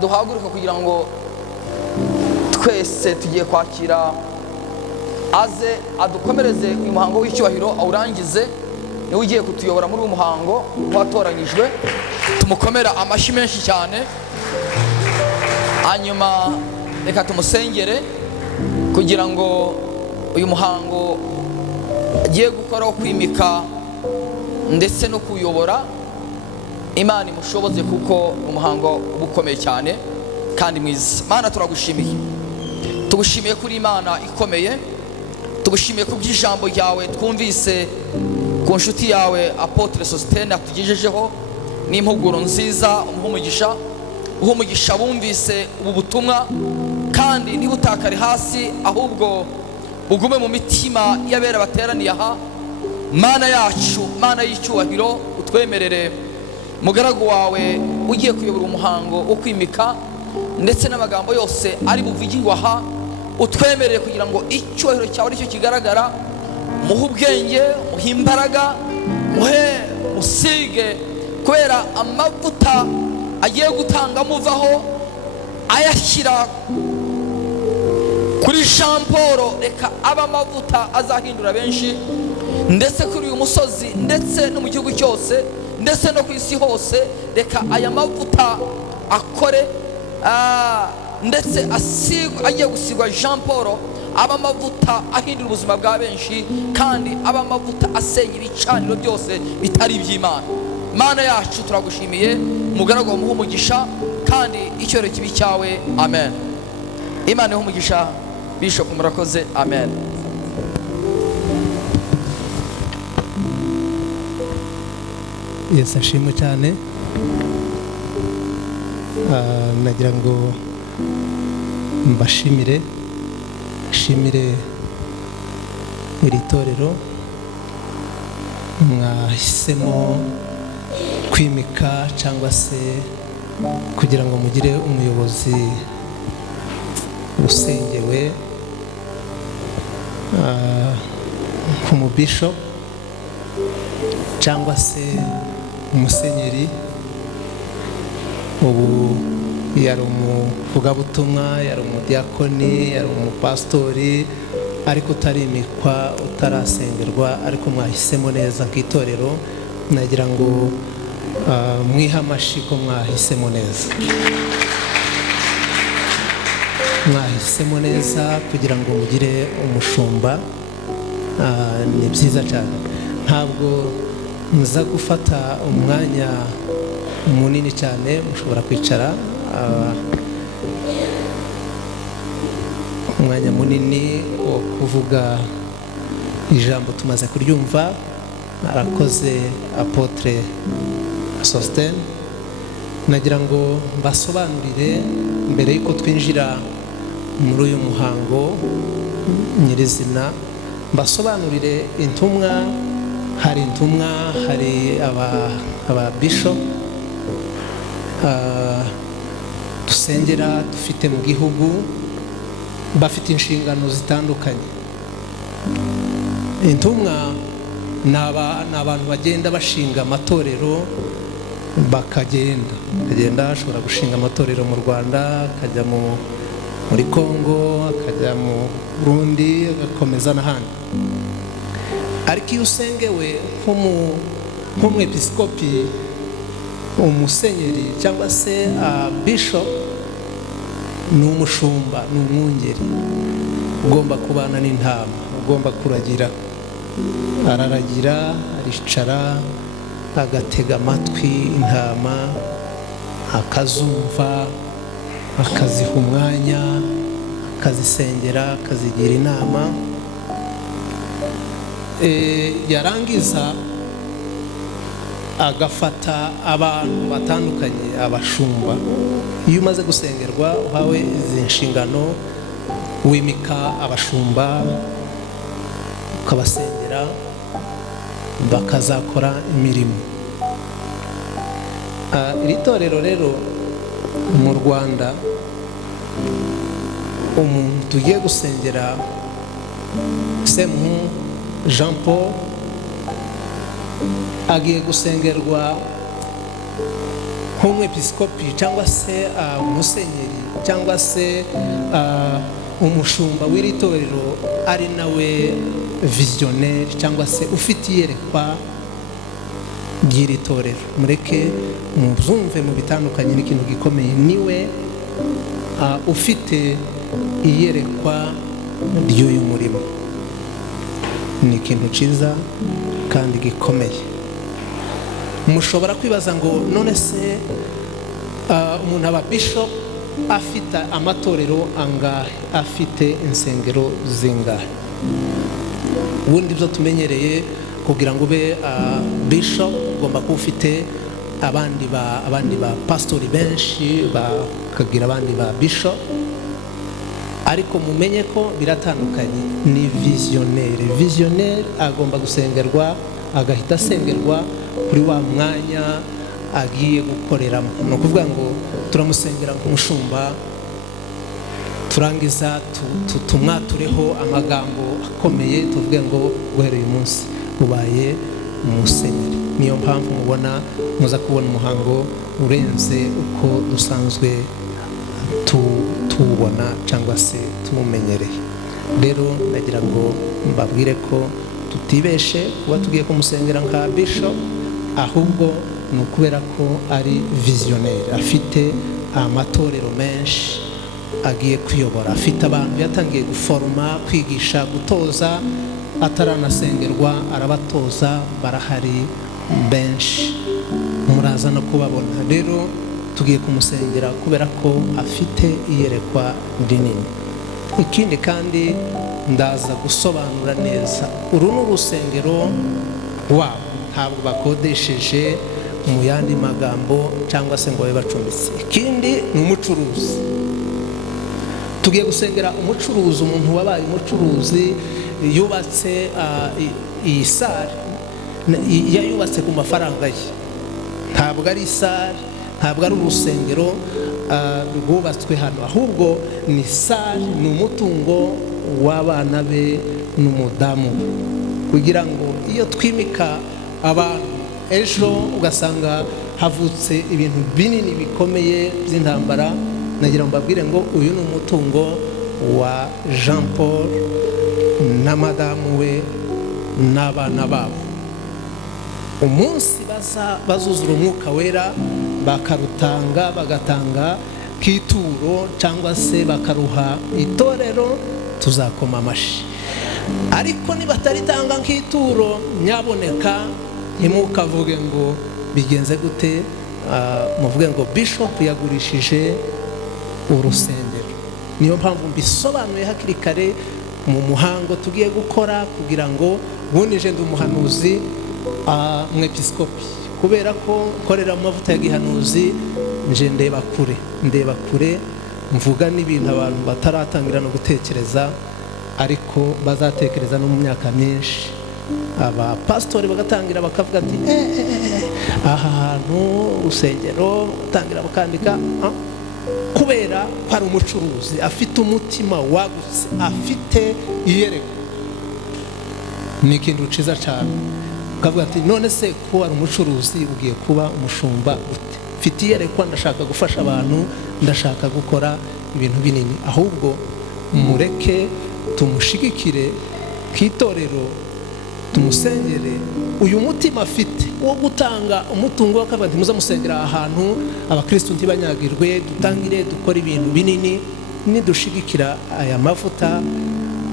duhaguruka kugira ngo twese tugiye kwakira aze adukomereze uyu muhango w'icyubahiro awurangize. niwe ugiye kutuyobora muri uyu muhango watoranyijwe. Tumukomera amashyi menshi cyane. Hanyuma reka tumusengere kugira ngo uyu muhango agiye gukora wo kwimika ndetse no kuyobora Imana imushoboze, kuko umuhango uba ukomeye cyane kandi mwiza. Mana, turagushimiye, tugushimiye kuri Imana ikomeye, tugushimiye ku bw'ijambo ryawe twumvise ku nshuti yawe Apotre Sosthene atugejejeho n'impuguro nziza. umugisha bumvise ubu butumwa, kandi ntibutakare hasi, ahubwo bugume mu mitima y'abera bateraniye aha. Mana yacu, Mana y'icyubahiro, utwemerere mugaragu wawe ugiye kuyobora umuhango wo kwimika ndetse n'amagambo yose ari buvugirwe aha, utwemerere kugira ngo icyubahiro cyawe aricyo kigaragara. Muhe ubwenge, muhe imbaraga, musige, kubera amavuta agiye gutanga amuvaho ayashyira kuri Jean Paul. Reka aba amavuta azahindura benshi, ndetse kuri uyu musozi, ndetse no mu gihugu cyose, ndetse no ku isi hose. Reka aya mavuta akore, ndetse agiye gusigwa Jean Paul, aba amavuta ahindura ubuzima bwa benshi, kandi aba amavuta asenya ibicaniro byose bitari iby'Imana. Mana yacu, turagushimiye, mugaragu wawe umugisha, kandi icyubahiro kibi cyawe. Amen. Imana iha umugisha Bishop, murakoze. Amen. Yesu ashimwe cyane. Nagira ngo mbashimire iri torero mwahisemo kwimika cyangwa se kugira ngo mugire umuyobozi usengewe nk'umubishop cyangwa se umusenyeri. Ubu yari umuvugabutumwa, yari umudiyakoni, yari umupasitori, ariko utarimikwa, utarasengerwa, ariko mwahisemo neza nk'itorero. Nagira ngo mwihe amashyi ko mwahisemo neza. Mwahisemo neza kugira ngo mugire umushumba. Ni byiza cyane. Ntabwo muza gufata umwanya munini cyane, mushobora kwicara umwanya munini wo kuvuga ijambo tumaze kuryumva. Arakoze Apotre Sosthene. Nagira ngo mbasobanurire mbere yuko twinjira muri uyu muhango nyirizina, mbasobanurire intumwa. Hari intumwa, hari aba bishop dusengera dufite mu gihugu, bafite inshingano zitandukanye. Intumwa ni abantu bagenda bashinga amatorero, bakagenda ashobora gushinga amatorero mu Rwanda, akajya muri Congo, akajya mu Burundi, agakomeza n'ahandi. Ariko iyo usengewe nk'umwepiskopi, umusenyeri cyangwa se bishop, ni umushumba, ni umwungeri, ugomba kubana n'intama, ugomba kuragira. Araragira, aricara, agatega amatwi intama, akazumva, akaziha umwanya, akazisengera, akazigira inama. Yarangiza agafata abantu batandukanye, abashumba. Iyo umaze gusengerwa uhawe izi nshingano, wimika abashumba, ukabasengera, bakazakora imirimo. Iri torero rero mu Rwanda, umuntu tugiye gusengera Sempu Jean Paul agiye gusengerwa nk'umwepiskopi cyangwa se umusenyeri cyangwa se umushumba w'iri torero ari nawe visionnaire cyangwa se ufite iyerekwa ry'iri torero. Mureke mubyumve mu bitandukanye n'ikintu gikomeye, niwe ufite iyerekwa ry'uyu murimo. Ni ikintu cyiza kandi gikomeye. Mushobora kwibaza ngo none se umuntu aba bishop afite amatorero angahe, afite insengero zingahe? Ubundi byo tumenyereye kugira ngo ube bishop ugomba kuba ufite abandi ba pastori benshi, bakagira abandi ba bishop, ariko mumenye ko biratandukanye. Ni visionnaire agomba gusengerwa, agahita asengerwa kuri wa mwanya agiye gukoreramo. Ni ukuvuga ngo turamusengera nk'umushumba, turangiza tumwatureho amagambo akomeye, tuvuge ngo guhera uyu munsi ubaye umusenyeri. Niyo mpamvu mubona muza kubona umuhango urenze uko dusanzwe tuwubona cyangwa se tumumenyereye. Rero ndagira ngo mbabwire ko tutibeshe kuba tugiye kumusengera nka bishop, ahubwo ni ukubera ko ari visionnaire, afite amatorero menshi agiye kuyobora, afite abantu yatangiye guforma, kwigisha, gutoza, ataranasengerwa arabatoza, barahari benshi, muraza no kubabona. Rero tugiye kumusengera kubera ko afite iyerekwa rinini. Ikindi kandi ndaza gusobanura neza, uru ni urusengero rwabo, ntabwo bakodesheje mu yandi magambo cyangwa se ngo babe bacumbitse. Ikindi ni umucuruzi, tugiye gusengera umucuruzi, umuntu wabaye umucuruzi, yubatse iyi sare, yayubatse ku mafaranga ye. Ntabwo ari sare, ntabwo ari urusengero rwubatswe hano, ahubwo ni sare, ni umutungo w'abana be n'umudamu, kugira ngo iyo twimika abantu ejo ugasanga havutse ibintu binini bikomeye by'intambara, nagira ngo mbabwire ngo uyu ni umutungo wa Jean Paul na madamu we n'abana babo. Umunsi bazuzura umwuka wera bakarutanga, bagatanga k'ituro cyangwa se bakaruha itorero, tuzakoma amashi. Ariko nibataritanga nk'ituro, nyaboneka ntimukavuge ngo bigenze gute, muvuge ngo bishop yagurishije urusengero. Niyo mpamvu mbisobanuye hakiri kare mu muhango tugiye gukora, kugira ngo bunije ndi umuhanuzi umwepiskopi, kubera ko korera mu mavuta ya gihanuzi, nje ndeba kure, mvuga n'ibintu abantu bataratangira no gutekereza, ariko bazatekereza no mu myaka myinshi. Aba pastori bagatangira bakavuga ati aha hantu urusengero, batangira bakandika, kubera ko ari umucuruzi, afite umutima wagutse, afite iyerekwa. Ni ikintu ciza cyane. Ukavuga ati none se ko ari umucuruzi ugiye kuba umushumba gute? Mfite iyerekwa, ndashaka gufasha abantu, ndashaka gukora ibintu binini. Ahubwo mureke tumushigikire k'itorero, tumusengere. Uyu mutima afite wo gutanga umutungo w'akabati, muzamusengera ahantu abakristo ntibanyagirwe, dutangire dukora ibintu binini. Nidushigikira aya mavuta,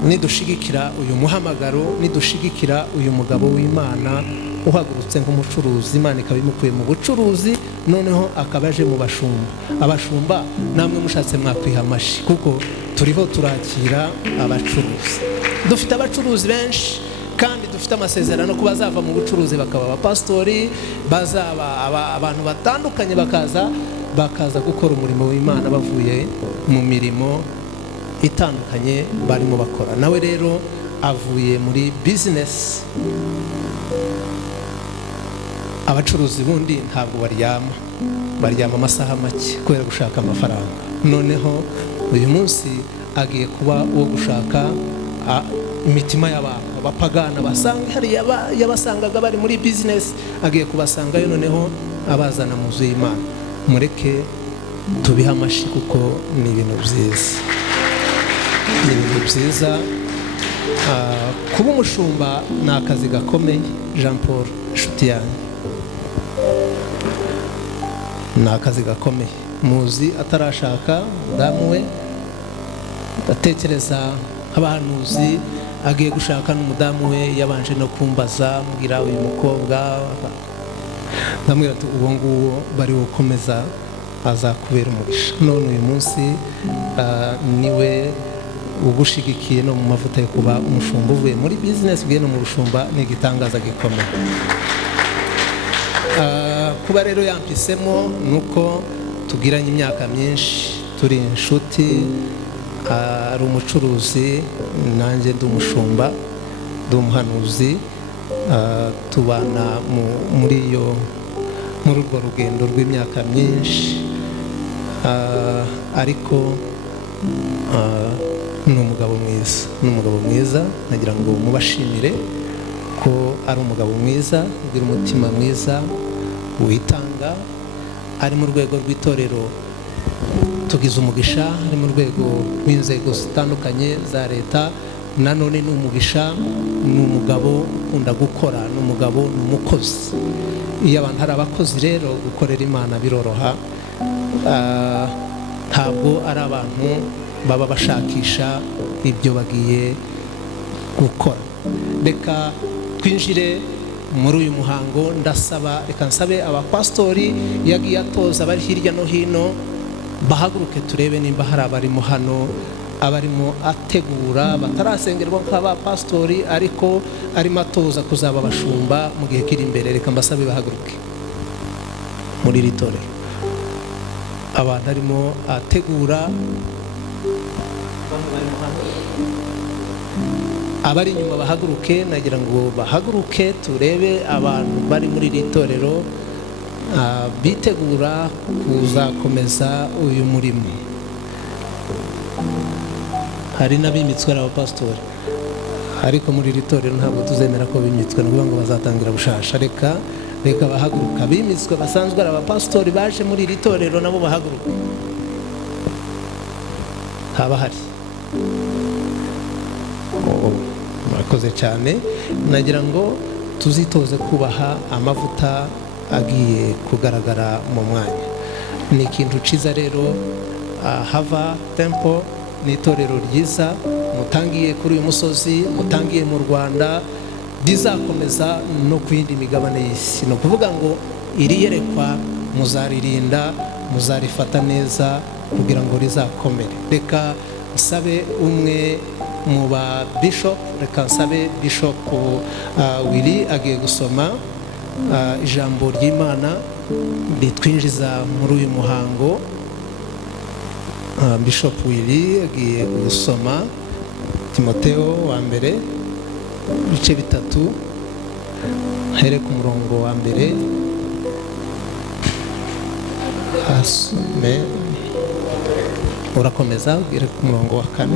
nidushigikira uyu muhamagaro, nidushigikira uyu mugabo w'Imana uhagurutse nk'umucuruzi, Imana ikabimukuye mu bucuruzi noneho akabaje mu bashumba. Abashumba namwe mushatse mwakwiha amashi, kuko turiho turakira abacuruzi. Dufite abacuruzi benshi, kandi dufite amasezerano ko bazava mu bucuruzi bakaba abapastori, bazaba abantu batandukanye, bakaza gukora umurimo w'Imana bavuye mu mirimo itandukanye barimo bakora. Nawe rero avuye muri business. Abacuruzi bundi ntabwo baryama amasaha make kubera gushaka amafaranga. Noneho uyu munsi agiye kuba uwo gushaka imitima y'abantu, abapagana basanga hari yabasangaga bari muri business, agiye kubasangayo noneho abazana mu nzu y'Imana. mureke tubihe amashyi kuko ni ibintu byiza, ni ibintu byiza. Kuba umushumba ni akazi gakomeye. Jean Paul, inshuti yanjye, ni akazi gakomeye. Muzi atarashaka umudamu we, ndatekereza nk'abahanuzi agiye gushaka n'umudamu we yabanje no kumbaza, mbwira uyu mukobwa, ndamubwira ati uwo nguwo bari gukomeza azakubera umugisha. None uyu munsi niwe ugushigikiye no mu mavuta yo kuba umushumba, uvuye muri business ugiye no mu rushumba, ni igitangaza gikomeye. Kuba rero yampisemo nuko tugiranye imyaka myinshi, turi inshuti, ari umucuruzi, nanjye ndi umushumba, ndi umuhanuzi, tubana muri urwo rugendo rw'imyaka myinshi, ariko ni umugabo mwiza, ni umugabo mwiza. Nagira ngo mubashimire ko ari umugabo mwiza, ugira umutima mwiza, witanga. Ari mu rwego rw'itorero tugize umugisha, ari mu rwego rw'inzego zitandukanye za leta, nanone ni umugisha. Ni umugabo ukunda gukora, ni umugabo, ni umukozi. Iyo abantu ari abakozi rero, gukorera Imana biroroha. Ntabwo ari abantu baba bashakisha ibyo bagiye gukora. Reka twinjire muri uyu muhango. Reka nsabe abapastori yagiye atoza bari hirya no hino, bahaguruke turebe nimba hari abarimo hano, abarimo ategura batarasengerwa nk'abapastori ariko arimo atoza kuzaba abashumba mu gihe kiri imbere. Reka mbasabe bahaguruke muri iri torero. Abantu arimo ategura, abari inyuma bahaguruke. Nagira ngo bahaguruke turebe abantu bari muri iri torero bitegura kuzakomeza uyu murimo. Hari n'abimitswe n'abapastori, ariko muri iri torero ntabwo tuzemera ko bimitswe, ni ukuvuga ngo bazatangira bushasha. Reka bahaguruka. Bimitswe basanzwe ari abapastori baje muri iri torero, nabo bahaguruka. Haba hari murakoze cyane. Nagira ngo tuzitoze kubaha amavuta agiye kugaragara mu mwanya. Ni ikintu ciza rero. Hava Temple ni itorero ryiza, mutangiye kuri uyu musozi, mutangiye mu Rwanda, rizakomeza no ku yindi migabane y'isi. Ni ukuvuga ngo iri yerekwa muzaririnda, muzarifata neza kugira ngo rizakomere. Reka nsabe umwe mu ba bishop, reka nsabe Bishop Willy agiye gusoma ijambo ry'Imana ritwinjiza muri uyu muhango. Bishop Willy agiye gusoma Timotheo wa mbere ibice 3, here ku murongo wa mbere. Asome, urakomeza ugere ku murongo wa 4.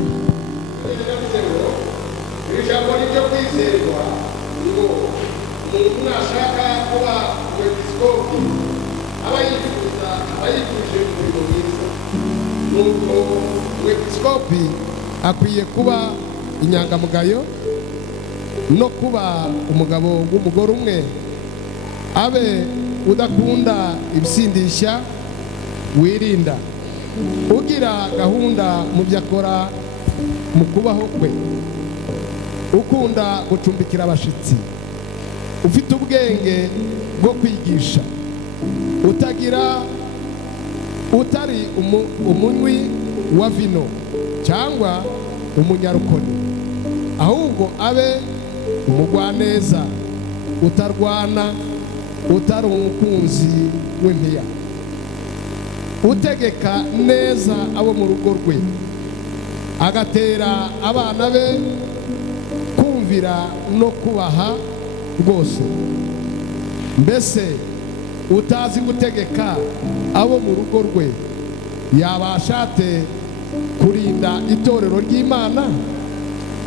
Ijambo ryo kwizerwa ngo umuntu ashaka kuba umwepiskopi aba yifuje umurimo mwiza. Nuko umwepiskopi akwiye kuba inyangamugayo no kuba umugabo w'umugore umwe, abe udakunda ibisindisha, wirinda, ugira gahunda mu byo akora mu kubaho kwe, ukunda gucumbikira abashitsi, ufite ubwenge bwo kwigisha, utari umunywi wa vino cyangwa umunyarukoni, ahubwo abe umugwaneza, utarwana, utari umukunzi w'impiya, utegeka neza abo mu rugo rwe, agatera abana be kumvira no kubaha rwose. Mbese utazi gutegeka abo mu rugo rwe yabasha ate kurinda itorero ry'Imana?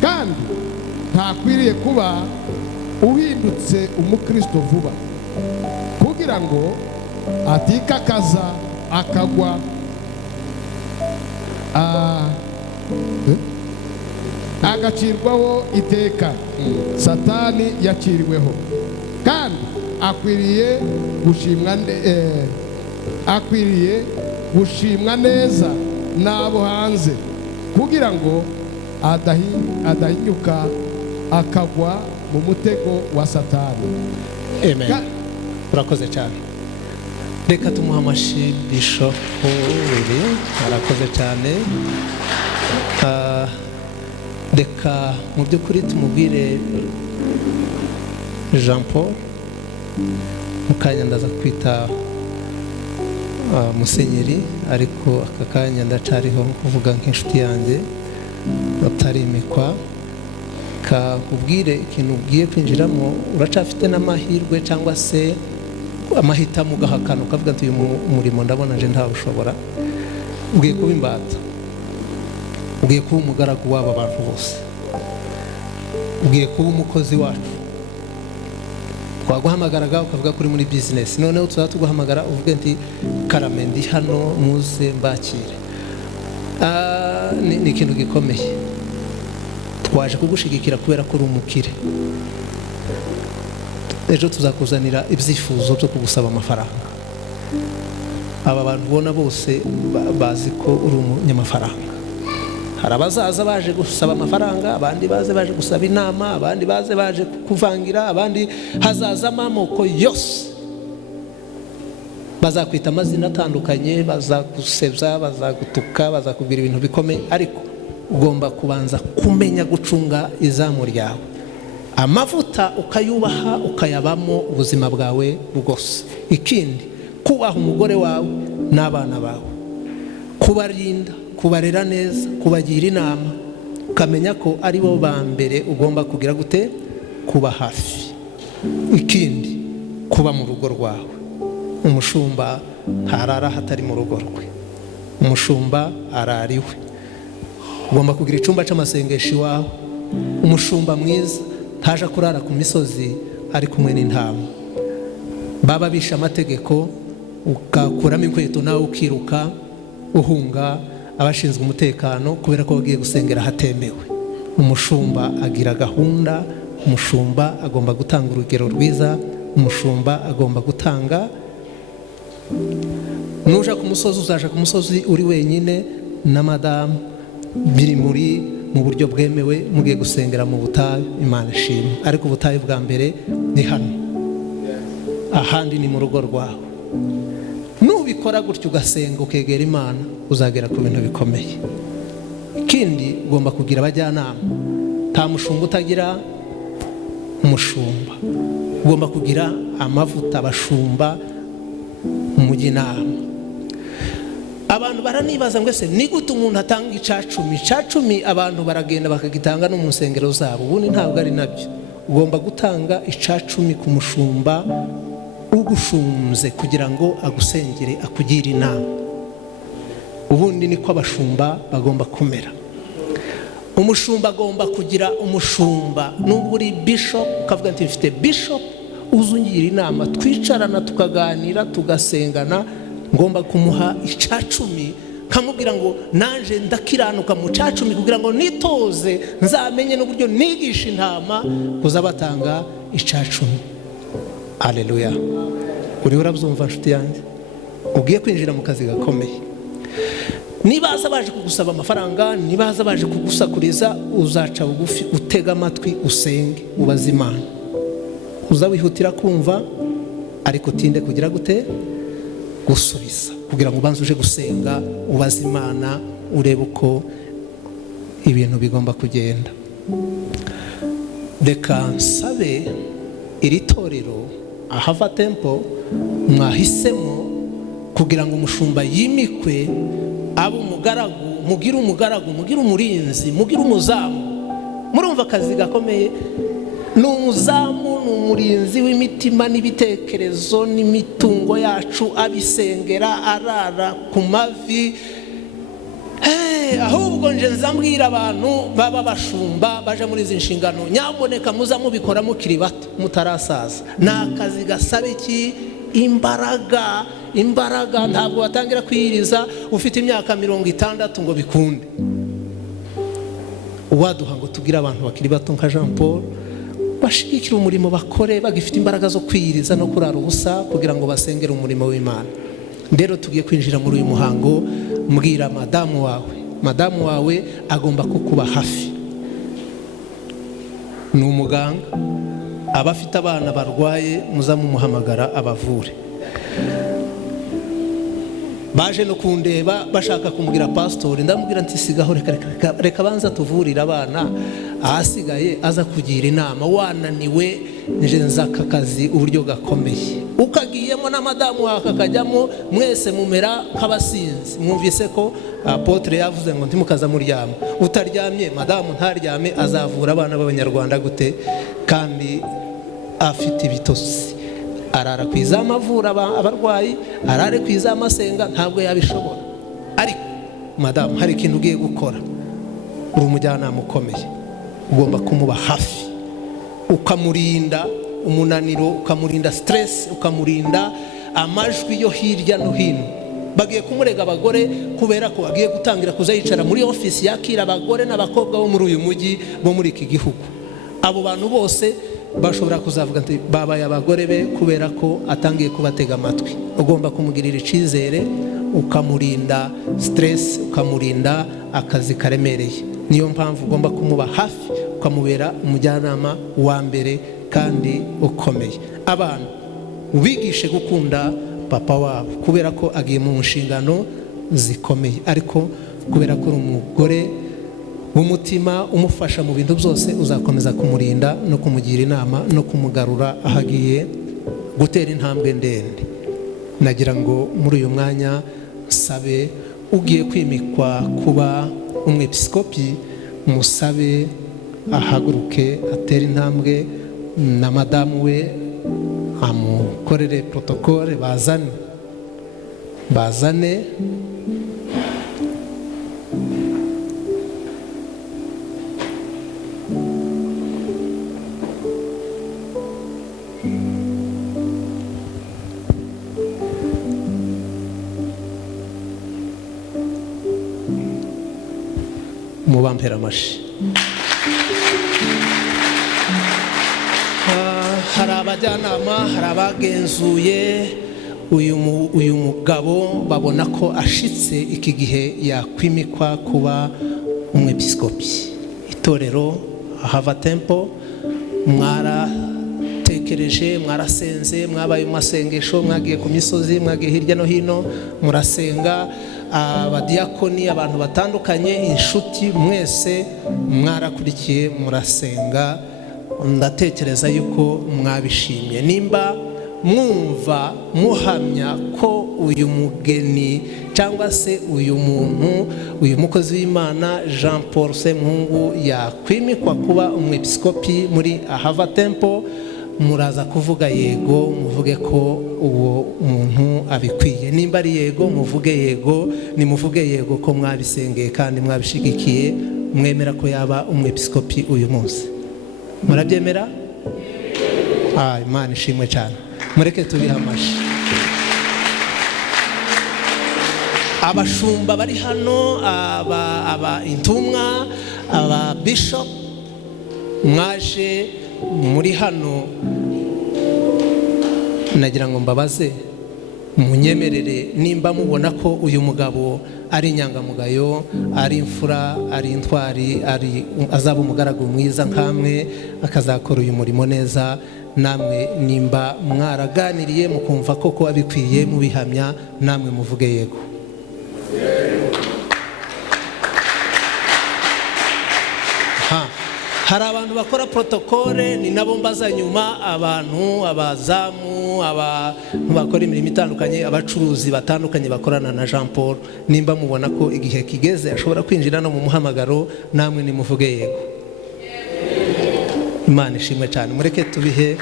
Kandi ntakwiriye kuba uhindutse umukristo vuba, kugira ngo atikakaza akagwa agacirwaho iteka Satani yaciriweho, kandi akwiriye gushimwa neza n'abo hanze, kugira ngo adahinyuka akagwa mu mutego wa Satani. Amen. Urakoze cyane. Reka tumuha amashyi Bishop Willy, arakoze cyane. Reka mu by'ukuri tumubwire Jean Paul, mukanya ndaza kwita Musenyeri, ariko aka kanya ndacariho kuvuga nk'inshuti yanjye utarimikwa. Kakubwire ikintu ugiye kwinjiramo, uracafite n'amahirwe cyangwa se amahitamo ugahakana ukavuga ati uyu murimo ndabona nje ntabishobora. Ugiye kuba imbata, ugiye kuba umugaragu w'aba bantu bose, ugiye kuba umukozi wacu. Twaguhamagaraga ukavuga kuri muri business, noneho tuzatuguhamagara uvuge ati Karame ndi hano muze mbakire. Ni ikintu gikomeye. Twaje kugushigikira kubera ko uri umukire. Ejo tuzakuzanira ibyifuzo byo kugusaba amafaranga. Aba bantu ubona bose bazi ko uri umunyamafaranga. Hari abazaza baje gusaba amafaranga, abandi baje gusaba inama, abandi baje kuvangira, abandi hazazamo amoko yose. Bazakwita amazina atandukanye, bazagusebya, bazagutuka, bazakubwira ibintu bikomeye, ariko ugomba kubanza kumenya gucunga izamu ryawe. Amavuta ukayubaha, ukayabamo ubuzima bwawe bwose. Ikindi, kubaha umugore wawe n'abana bawe, kubarinda, kubarera neza, kubagira inama, ukamenya ko ari bo ba mbere ugomba kugira gute, kuba hafi. Ikindi, kuba mu rugo rwawe. Umushumba ntarara hatari mu rugo rwe, umushumba arariwe. Ugomba kugira icyumba cy'amasengesho iwawe. Umushumba mwiza ntaje kurara ku misozi ari kumwe n'intama. Baba bisha amategeko, ugakuramo inkweto nawe ukiruka uhunga abashinzwe umutekano kubera ko wagiye gusengera hatemewe. Umushumba agira gahunda, umushumba agomba gutanga urugero rwiza, umushumba agomba gutanga. Nuja ku musozi uzaje ku musozi uri wenyine na madamu, biri mu buryo bwemewe, mugiye gusengera mu butayu, Imana ishimwe. Ariko ubutayu bwa mbere ni hano, ahandi ni mu rugo rwawe. Nubikora gutyo ugasenga ukegera Imana, uzagera ku bintu bikomeye. Ikindi, ugomba kugira abajyanama. Nta mushumba utagira umushumba. Ugomba kugira amavuta abashumba umujyi inama. Abantu baranibaza ngo ese ni gute umuntu atanga icacumi abantu baragenda bakagitanga no mu nsengero zabo. Ubundi ntabwo ari nabyo. Ugomba gutanga icacumi ku mushumba ugushumze kugira ngo agusengere, akugire inama. Ubundi niko abashumba bagomba kumera. Umushumba agomba kugira umushumba. Nubwo uri bishop ukavuga ati mfite bishop uzungira inama, twicarana tukaganira tugasengana, ngomba kumuha icacumi, kamubwira ngo nanje ndakiranuka mu cacumi kugira ngo nitoze nzamenye n'uburyo nigisha intama kuzabatanga icacumi. Haleluya. Uri urabyumva nshuti yanjye? Ugiye kwinjira mu kazi gakomeye. Nibaza baje kugusaba amafaranga, nibaza baje kugusakuriza, uzaca bugufi, utega amatwi, usenge, ubaze Imana. Uzawihutira kumva, ariko tinde kugira gute, gusubiza, kugira ngo ubanze uje gusenga, ubaze Imana, urebe uko ibintu bigomba kugenda. Reka nsabe iri torero ahava tempo mwahisemo kugira ngo umushumba yimikwe, abo umugaragu, mugire umugaragu, mugire umurinzi, mugire umuzamu. Murumva akazi gakomeye. Ni umuzamu, ni umurinzi w'imitima n'ibitekerezo n'imitungo yacu, abisengera, arara ku mavi. Ahubwo nje nzambwira abantu baba bashumba baje muri izi nshingano, nyaboneka muza mubikora mukiri bato mutarasaza. Ni akazi gasaba iki? imbaraga. Ntabwo watangira kwiyiriza ufite imyaka 60 ngo bikunde. Waduha ngo tugire abantu bakiri bato nka Jean Paul bashigikira umurimo bakore bagifite imbaraga zo kwiyiriza no kurara ubusa kugira ngo basengere umurimo w'Imana. Rero tugiye kwinjira muri uyu muhango. Mbwira madamu wawe agomba kukuba hafi. Ni umuganga, abafite abana barwaye muzamumuhamagara abavure. Baje no kundeba bashaka kumubwira pastori, ndamubwira nti sigaho, reka banza tuvurira abana, ahasigaye aza kugira inama. Wananiwe nje nzaka kazi uburyo gakomeye. Ukagiyemo na madamu akakajyamo, mwese mumera nk'abasinzi. Mwumvise ko apotre yavuze ngo ntimukaza muryama. Utaryamye madamu ntaryame, azavura abana b'Abanyarwanda gute? Kandi afite ibitosi. Arara kwizama avura abarwayi, arare kwizama asenga, ntabwo yabishobora. Ariko madamu, hari ikintu ugiye gukora. Uri umujyanama ukomeye, ugomba kumuba hafi, ukamurinda umunaniro, ukamurinda stress, ukamurinda amajwi yo hirya no hino. Bagiye kumurega abagore kubera ko agiye gutangira kuza yicara muri office yakira abagore n'abakobwa bo muri uyu mujyi bo muri iki gihugu. Abo bantu bose bashobora kuzavuga ati babaye abagore be kubera ko atangiye kubatega amatwi. Ugomba kumugirira icizere, ukamurinda stress, ukamurinda akazi karemereye. Niyo mpamvu ugomba kumuba hafi, ukamubera umujyanama wa mbere kandi ukomeye. Abantu ubigishe gukunda papa wabo kubera ko agiye mu nshingano zikomeye, ariko kubera ko umugore w'umutima umufasha mu bintu byose, uzakomeza kumurinda no kumugira inama no kumugarura ahagiye gutera intambwe ndende. Nagira ngo muri uyu mwanya sabe ugiye kwimikwa kuba umwepiskopi, musabe ahaguruke atera intambwe na madamu we amukorere protokole. Bazane mubampera amashi. Hari abajyanama, hari abagenzuye uyu mugabo babona ko ashitse iki gihe yakwimikwa kuba umwepiskopi. Itorero Hava Temple mwaratekereje, mwarasenze, mwabaye mu masengesho, mwagiye ku misozi, mwagiye hirya no hino murasenga. Abadiakoni, abantu batandukanye, inshuti, mwese mwarakurikiye murasenga. Ndatekereza yuko mwabishimye. Nimba mwumva muhamya ko uyu mugeni cyangwa se uyu muntu, uyu mukozi w'Imana Jean Paul Semungu yakwimikwa kuba umwepiskopi muri Hava Temple, muraza kuvuga yego, muvuge ko uwo muntu abikwiye. Nimba ari yego muvuge yego, nimuvuge yego ko mwabisengeye kandi mwabishigikiye, mwemera ko yaba umwepiskopi uyu munsi. Murabyemera? Imana ishimwe cyane. Mureke tubihe amashi. Abashumba bari hano, aba intumwa, aba bishop, mwaje muri hano, nagira ngo mbabaze, munyemerere nimba mubona ko uyu mugabo ari inyangamugayo, ari imfura, ari intwari, azaba umugaragu mwiza nkamwe, akazakora uyu murimo neza. Namwe nimba mwaraganiriye mukumva koko abikwiye, mubihamya, namwe muvuge yego. Hari abantu bakora protokole, ni nabo mbaza nyuma, abantu, abazamu, abantu bakora imirimo itandukanye, abacuruzi batandukanye bakorana na Jean Paul. Nimba mubona ko igihe kigeze ashobora kwinjira no mu muhamagaro, namwe nimuvuge yego. Imana ishimwe cyane. Mureke tubihe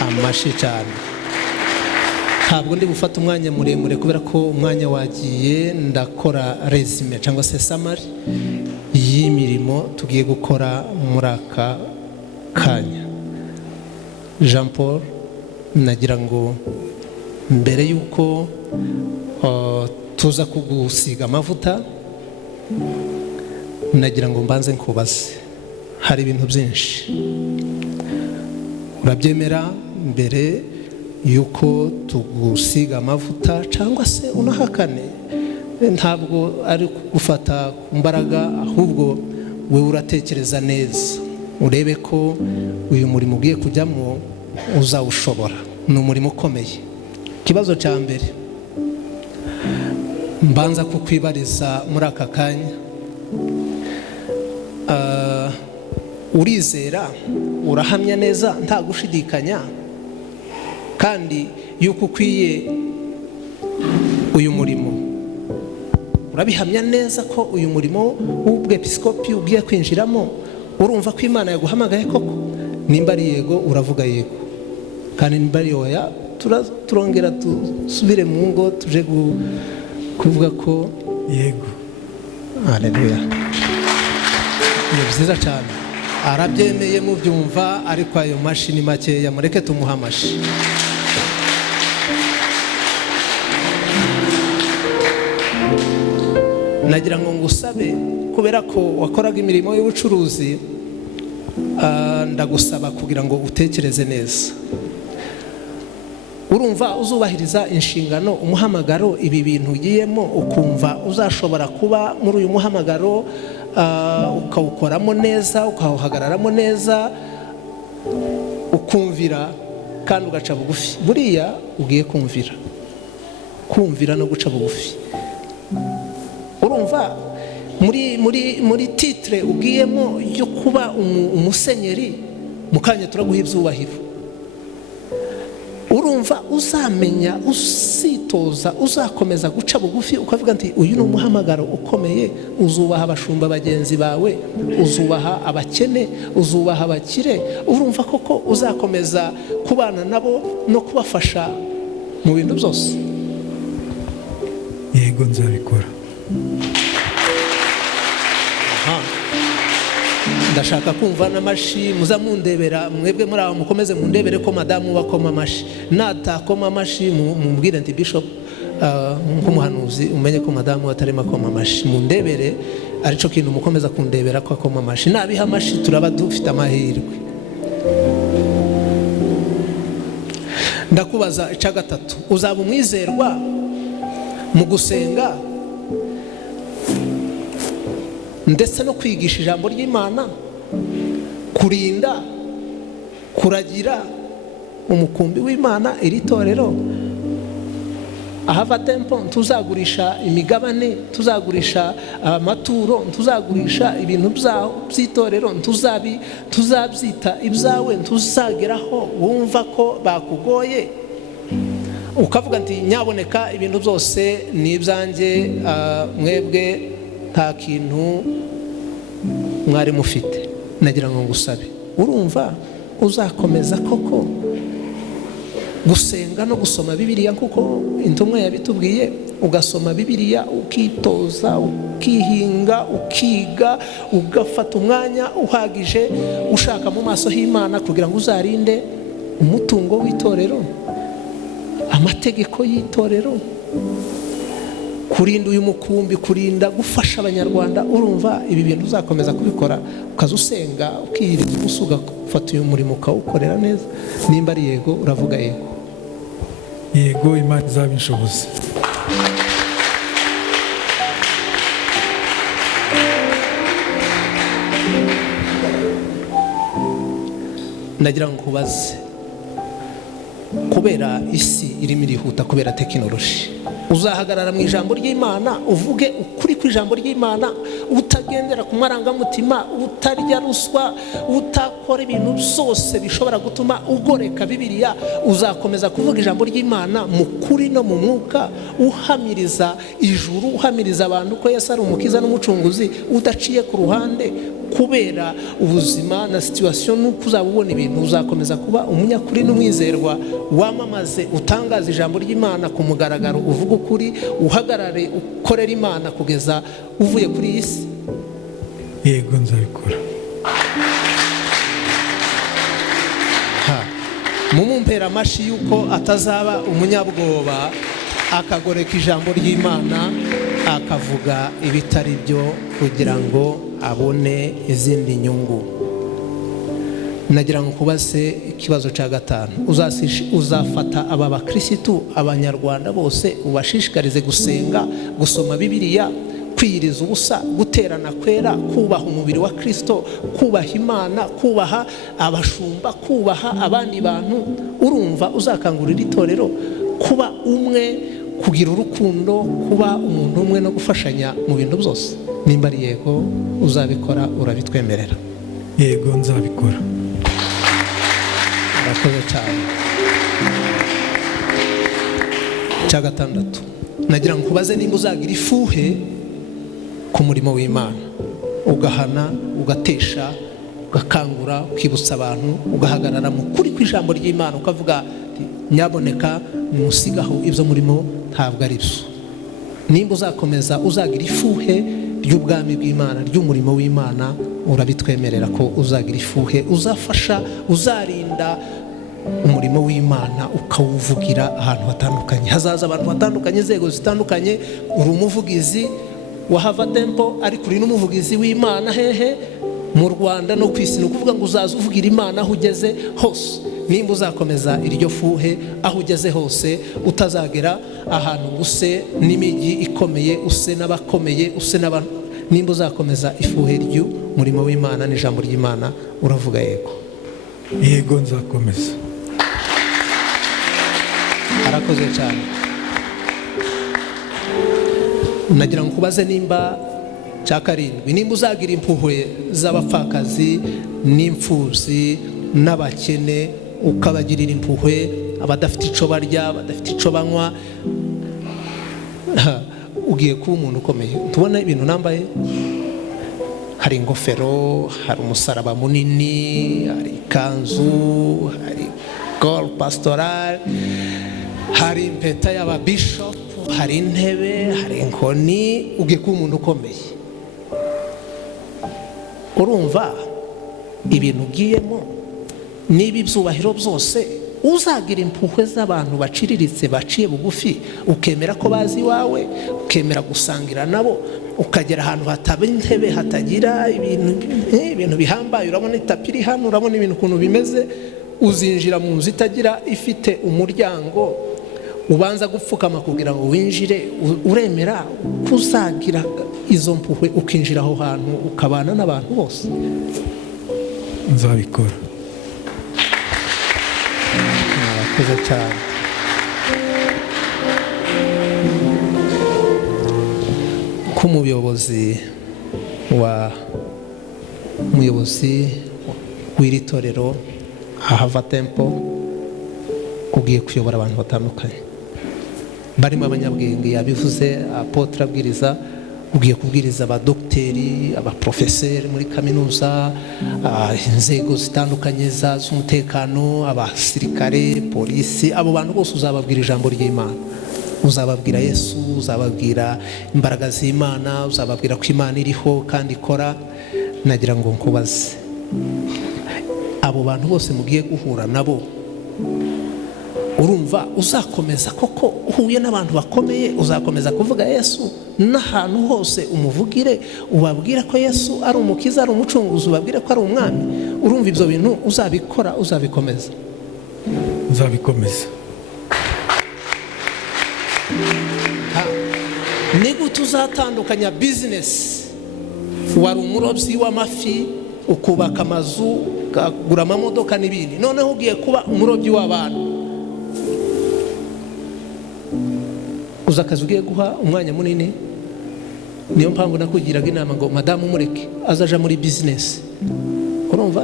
amashi cyane. Ntabwo ndi gufata umwanya muremure kubera ko umwanya wagiye. Ndakora resume cyangwa se summary y'imirimo tugiye gukora muri aka kanya. Jean Paul, nagira ngo mbere yuko tuza kugusiga amavuta, nagira ngo mbanze nkubaze, hari ibintu byinshi urabyemera mbere yuko tugusiga amavuta, cyangwa se unahakane? Ntabwo ari kugufata ku mbaraga, ahubwo wewe uratekereza neza urebe ko uyu murimo ugiye kujyamo uzawushobora. Ni umurimo ukomeye. Ikibazo cya mbere mbanza kukwibariza muri aka kanya, urizera, urahamya neza nta gushidikanya kandi yuko ukwiye uyu murimo? Urabihamya neza ko uyu murimo w'ubwepiskopi ugiye kwinjiramo? Urumva ko Imana yaguhamagaye koko? Nimba ari yego uravuga yego, kandi nimba ari oya turongera dusubire mu ngo tuje kuvuga ko yego. Haleluya. Ni byiza cyane, arabyemeye mubyumva, ariko ayo mashini makeya mureke tumuha amashi. Nagira ngo ngusabe, kubera ko wakoraga imirimo y'ubucuruzi, ndagusaba kugira ngo utekereze neza. Urumva uzubahiriza inshingano, umuhamagaro, ibi bintu ugiyemo, ukumva uzashobora kuba muri uyu muhamagaro, ukawukoramo neza, ukawuhagararamo neza, ukumvira kandi ugaca bugufi? Buriya ugiye kumvira no guca bugufi. Urumva muri titre ugiyemo yo kuba umusenyeri, mukanya turaguha ibyubahiro. Urumva uzamenya, usitoza, uzakomeza guca bugufi, ukavuga nti uyu ni umuhamagaro ukomeye. Uzubaha abashumba bagenzi bawe, uzubaha abakene, uzubaha abakire. Urumva koko uzakomeza kubana nabo no kubafasha mu bintu byose? Yego, nzabikora. Ndashaka kumva n'amashi, muzamundebera mwebwe muri aho, mukomeze mundebere ko madamu bakoma amashi. Natakoma amashi mumbwire nti bishop, nk'umuhanuzi umenye ko madamu atarimo akoma amashi. Mundebere, arico kintu mukomeza kundebera ko akoma amashi. Nabiha amashi turaba dufite amahirwe. Ndakubaza icya gatatu, uzaba umwizerwa mu gusenga ndetse no kwigisha ijambo ry'Imana, kurinda, kuragira umukumbi w'Imana, iri torero ahava tempo? Tuzagurisha imigabane, tuzagurisha amaturo, tuzagurisha ibintu by'itorero, tuzabyita ibyawe, tuzageraho wumva ko bakugoye ukavuga nti nyaboneka ibintu byose ni ibyanjye, mwebwe nta kintu mwari mufite. Nagira ngo ngusabe, urumva uzakomeza koko gusenga no gusoma Bibiliya kuko intumwa yabitubwiye? Ugasoma Bibiliya, ukitoza, ukihinga, ukiga, ugafata umwanya uhagije ushaka mu maso y'Imana kugira ngo uzarinde umutungo w'itorero, amategeko y'itorero, kurinda uyu mukumbi, kurinda gufasha abanyarwanda. Urumva ibi bintu uzakomeza kubikora, ukaza usenga, ukihiriza ubusa, ugafata uyu murimo ukawukorera neza? Nimba ari yego uravuga yego. Yego, Imana izabinshoboza. Ndagira ngo kubaze, kubera isi irimo irihuta kubera tekinoloji, uzahagarara mu ijambo ry'Imana uvuge ukuri kw'ijambo ry'Imana, utagendera ku marangamutima, utarya ruswa, utakora ibintu byose bishobora gutuma ugoreka Bibiliya? Uzakomeza kuvuga ijambo ry'Imana mu kuri no mu mwuka, uhamiriza ijuru, uhamiriza abantu ko Yesu ari umukiza n'umucunguzi, udaciye ku ruhande kubera ubuzima na situation nuko uzaba ubona ibintu. Uzakomeza kuba umunyakuri n'umwizerwa, wamamaze, utangaza ijambo ry'Imana ku mugaragaro, uvuga ukuri, uhagarare ukorera Imana kugeza uvuye kuri iyi si? Yego, nzabikora. mumumpera amashi yuko atazaba umunyabwoba akagoreka ijambo ry'Imana akavuga ibitari byo kugira ngo abone izindi nyungu. Nagira ngo kubaze ikibazo cya gatanu, uzafata aba bakirisitu abanyarwanda bose ubashishikarize gusenga, gusoma Bibiliya, kwiyiriza ubusa, guterana kwera, kubaha umubiri wa Kristo, kubaha Imana, kubaha abashumba, kubaha abandi bantu. Urumva uzakangurira itorero kuba umwe, kugira urukundo, kuba umuntu umwe no gufashanya mu bintu byose? Nimba ari yego uzabikora, urabitwemerera? Yego nzabikora. Arakoze cyane. Cya gatandatu, nagira ngo kubaze nimba uzagira ifuhe ku murimo w'Imana, ugahana, ugatesha, ugakangura, ukibutsa abantu, ugahagarara mu kuri kw'ijambo ry'Imana, ukavuga nyaboneka musigaho ibyo murimo ntabwo ari byo. Nimba uzakomeza uzagira ifuhe ry'ubwami bw'Imana, ry'umurimo w'Imana, urabitwemerera ko uzagira ifuhe, uzafasha, uzarinda umurimo w'Imana, ukawuvugira ahantu hatandukanye. Hazaza abantu batandukanye, inzego zitandukanye. Uri umuvugizi wa Hava Temple, ariko uri n'umuvugizi w'Imana hehe mu Rwanda no ku isi. Ni ukuvuga ngo uzaza uvugira Imana aho ugeze hose. Nimba uzakomeza iryo fuhe aho ugeze hose, utazagera ahantu use n'imijyi ikomeye, use n'abakomeye, use n'abantu. Nimba uzakomeza ifuhe ry'umurimo w'Imana n'ijambo ry'Imana, uravuga yego? Yego nzakomeza. Arakoze cyane. Nagira ngo kubaze nimba cya karindwi, nimba uzagira impuhwe z'abapfakazi n'imfubyi n'abakene, ukabagirira impuhwe abadafite ico barya, badafite ico banywa. Ugiye kuba umuntu ukomeye. Tubona ibintu nambaye, hari ingofero, hari umusaraba munini, hari ikanzu, hari gold pastoral, hari impeta y'ababishop, hari intebe, hari inkoni. Ugiye kuba umuntu ukomeye. Urumva ibintu ugiyemo niba ibyubahiro byose, uzagira impuhwe z'abantu baciriritse, baciye bugufi, ukemera ko bazi iwawe, ukemera gusangira nabo, ukagera ahantu hataba intebe, hatagira ibintu bihambaye. Urabona itapi iri hano, urabona ibintu ukuntu bimeze. Uzinjira mu nzu itagira, ifite umuryango, ubanza gupfukama kugira ngo winjire. Uremera kuzagira izo mpuhwe, ukinjira aho hantu, ukabana n'abantu bose? Nzabikora. Murakoze cyane. K'umuyobozi w'iri torero Hava Temple, ugiye kuyobora abantu batandukanye, barimo abanyabwenge, yabivuze, apotre abwiriza. Ugiye kubwiriza abadokiteri, abaprofeseri muri kaminuza, inzego zitandukanye z'umutekano, abasirikare, polisi. Abo bantu bose uzababwira ijambo ry'Imana, uzababwira Yesu, uzababwira imbaraga z'Imana, uzababwira ko Imana iriho kandi ikora. Nagira ngo nkubaze, abo bantu bose mugiye guhura nabo, urumva uzakomeza koko uhuye n'abantu bakomeye, uzakomeza kuvuga Yesu n'ahantu hose umuvugire, ubabwira ko Yesu ari umukiza, ari umucunguzi, ubabwire ko ari umwami? Urumva ibyo bintu uzabikora, uzabikomeza? Nzabikomeza. Ni gute uzatandukanya business? Wari umurobyi w'amafi, ukubaka amazu, ukagura amamodoka n'ibindi, noneho ugiye kuba umurobyi w'abantu. Uza akazi ugiye guha umwanya munini. Niyo mpamvu nakugiraga inama ngo madamu mureke azaja muri business. Urumva,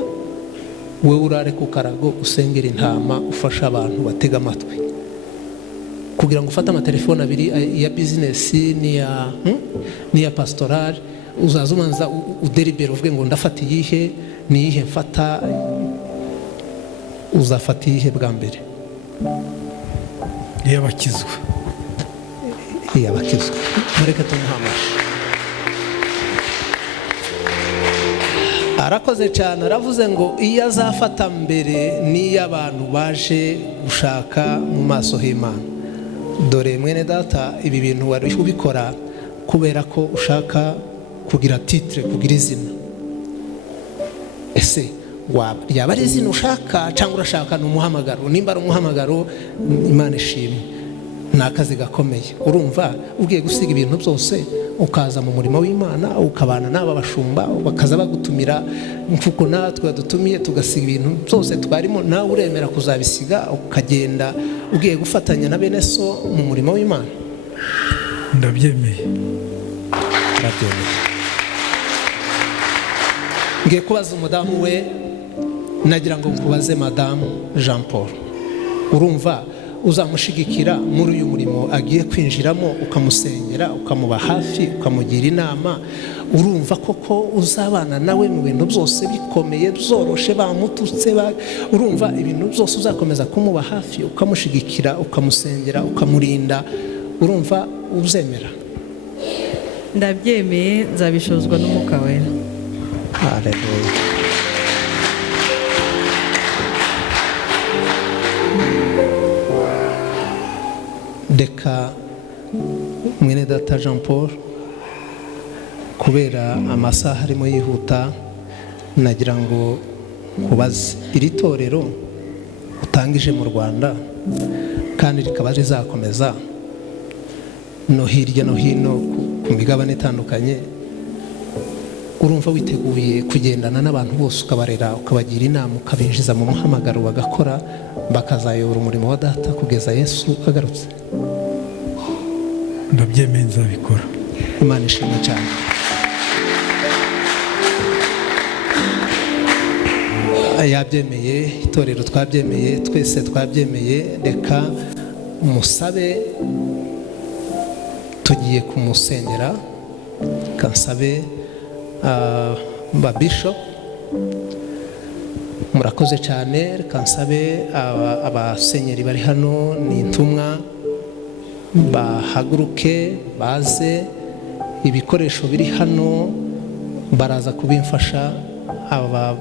wewe urare ku karago, usengera intama, ufasha abantu batega amatwi, kugira ngo ufate amatelefone abiri ya business n'iya pastoral. Uzaza umanza uderibera uvuge ngo ndafata iyihe, niyihe mfata. Uzafata iyihe bwa mbere? Iy'abakizwa. Mureke tumuhamashe. arakoze cyane. Aravuze ngo iyo azafata mbere niyo abantu baje gushaka mu maso h'Imana. Dore mwene data, ibi bintu wari ubikora kubera ko ushaka kugira titre, kugira izina. Ese yaba ari izina ushaka cyangwa urashaka n'umuhamagaro? Nimba ari umuhamagaro, Imana ishimwe, ni akazi gakomeye. Urumva ugiye gusiga ibintu byose ukaza mu murimo w'Imana, ukabana n'aba bashumba bakaza bagutumira, mfuko natwe dutumiye tugasiga ibintu byose twarimo, nawe uremera kuzabisiga ukagenda ugiye gufatanya na bene so mu murimo w'Imana? Ndabyemeye. Ngiye kubaza umudamu we, nagira ngo nkubaze Madamu Jean Paul, urumva uzamushigikira muri uyu murimo agiye kwinjiramo, ukamusengera, ukamuba hafi, ukamugira inama? Urumva koko uzabana nawe mu bintu byose bikomeye byoroshe, bamututse, urumva ibintu byose uzakomeza kumuba hafi, ukamushigikira, ukamusengera, ukamurinda? Urumva uzemera? Ndabyemeye, nzabishozwa n'Umwuka Wera. Haleluya. Deka mwene data Jean Paul, kubera amasaha arimo yihuta, nagira ngo kubaze iri torero utangije mu Rwanda kandi rikaba rizakomeza no hirya no hino ku migabane itandukanye, urumva witeguye kugendana n'abantu bose ukabarera, ukabagira inama, ukabinjiza mu muhamagaro, bagakora, bakazayobora umurimo wa data kugeza Yesu agarutse? Ndabyemeye, nzabikora. Imana ishimwe cyane. Yabyemeye, itorero twabyemeye, twese twabyemeye. Reka musabe, tugiye kumusengera. Kansabe ba bishop, murakoze cyane. Kansabe abasenyeri bari hano n'intumwa bahaguruke baze, ibikoresho biri hano baraza kubimfasha, aba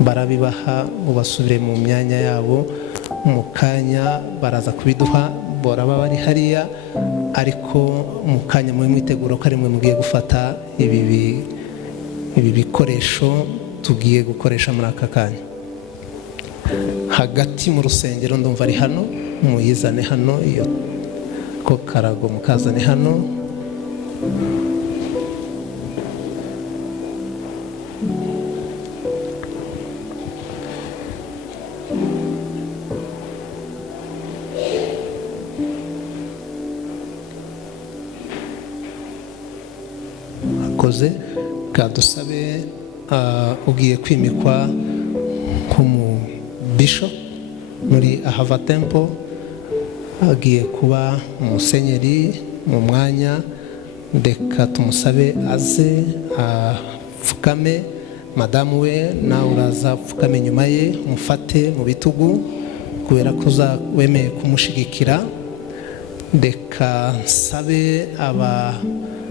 barabibaha, ubasubire mu myanya yabo mu kanya, baraza kubiduha, boraba bari hariya, ariko mu kanya mwe mwitegura ko ari mwe mugiye gufata ibi bikoresho tugiye gukoresha muri aka kanya. Hagati mu rusengero ndumva ari hano, muyizane hano, iyo ko karago mukazane hano. Akoze kadusabe ugiye kwimikwa nk'umu bishop muri Ahava Temple, agiye kuba umusenyeri mu mwanya. Reka tumusabe aze apfukame. Madamu we nawe uraza apfukame nyuma ye, umufate mu bitugu kubera ko wemeye kumushigikira. Reka nsabe abasenyeri,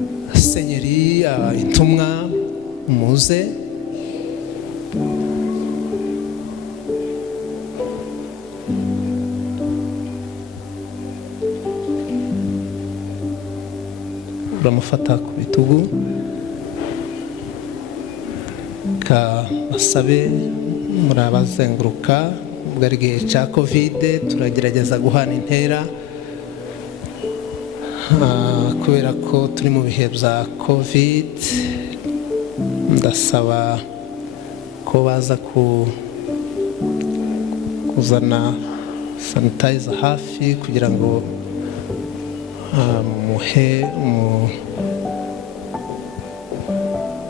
intumwa, muze. Uramufata ku bitugu, basabe, murabazenguruka. Ubwo ari igihe cya Covid, turagerageza guhana intera kubera ko turi mu bihe bya Covid. Ndasaba ko baza kuzana sanitizer hafi kugira ngo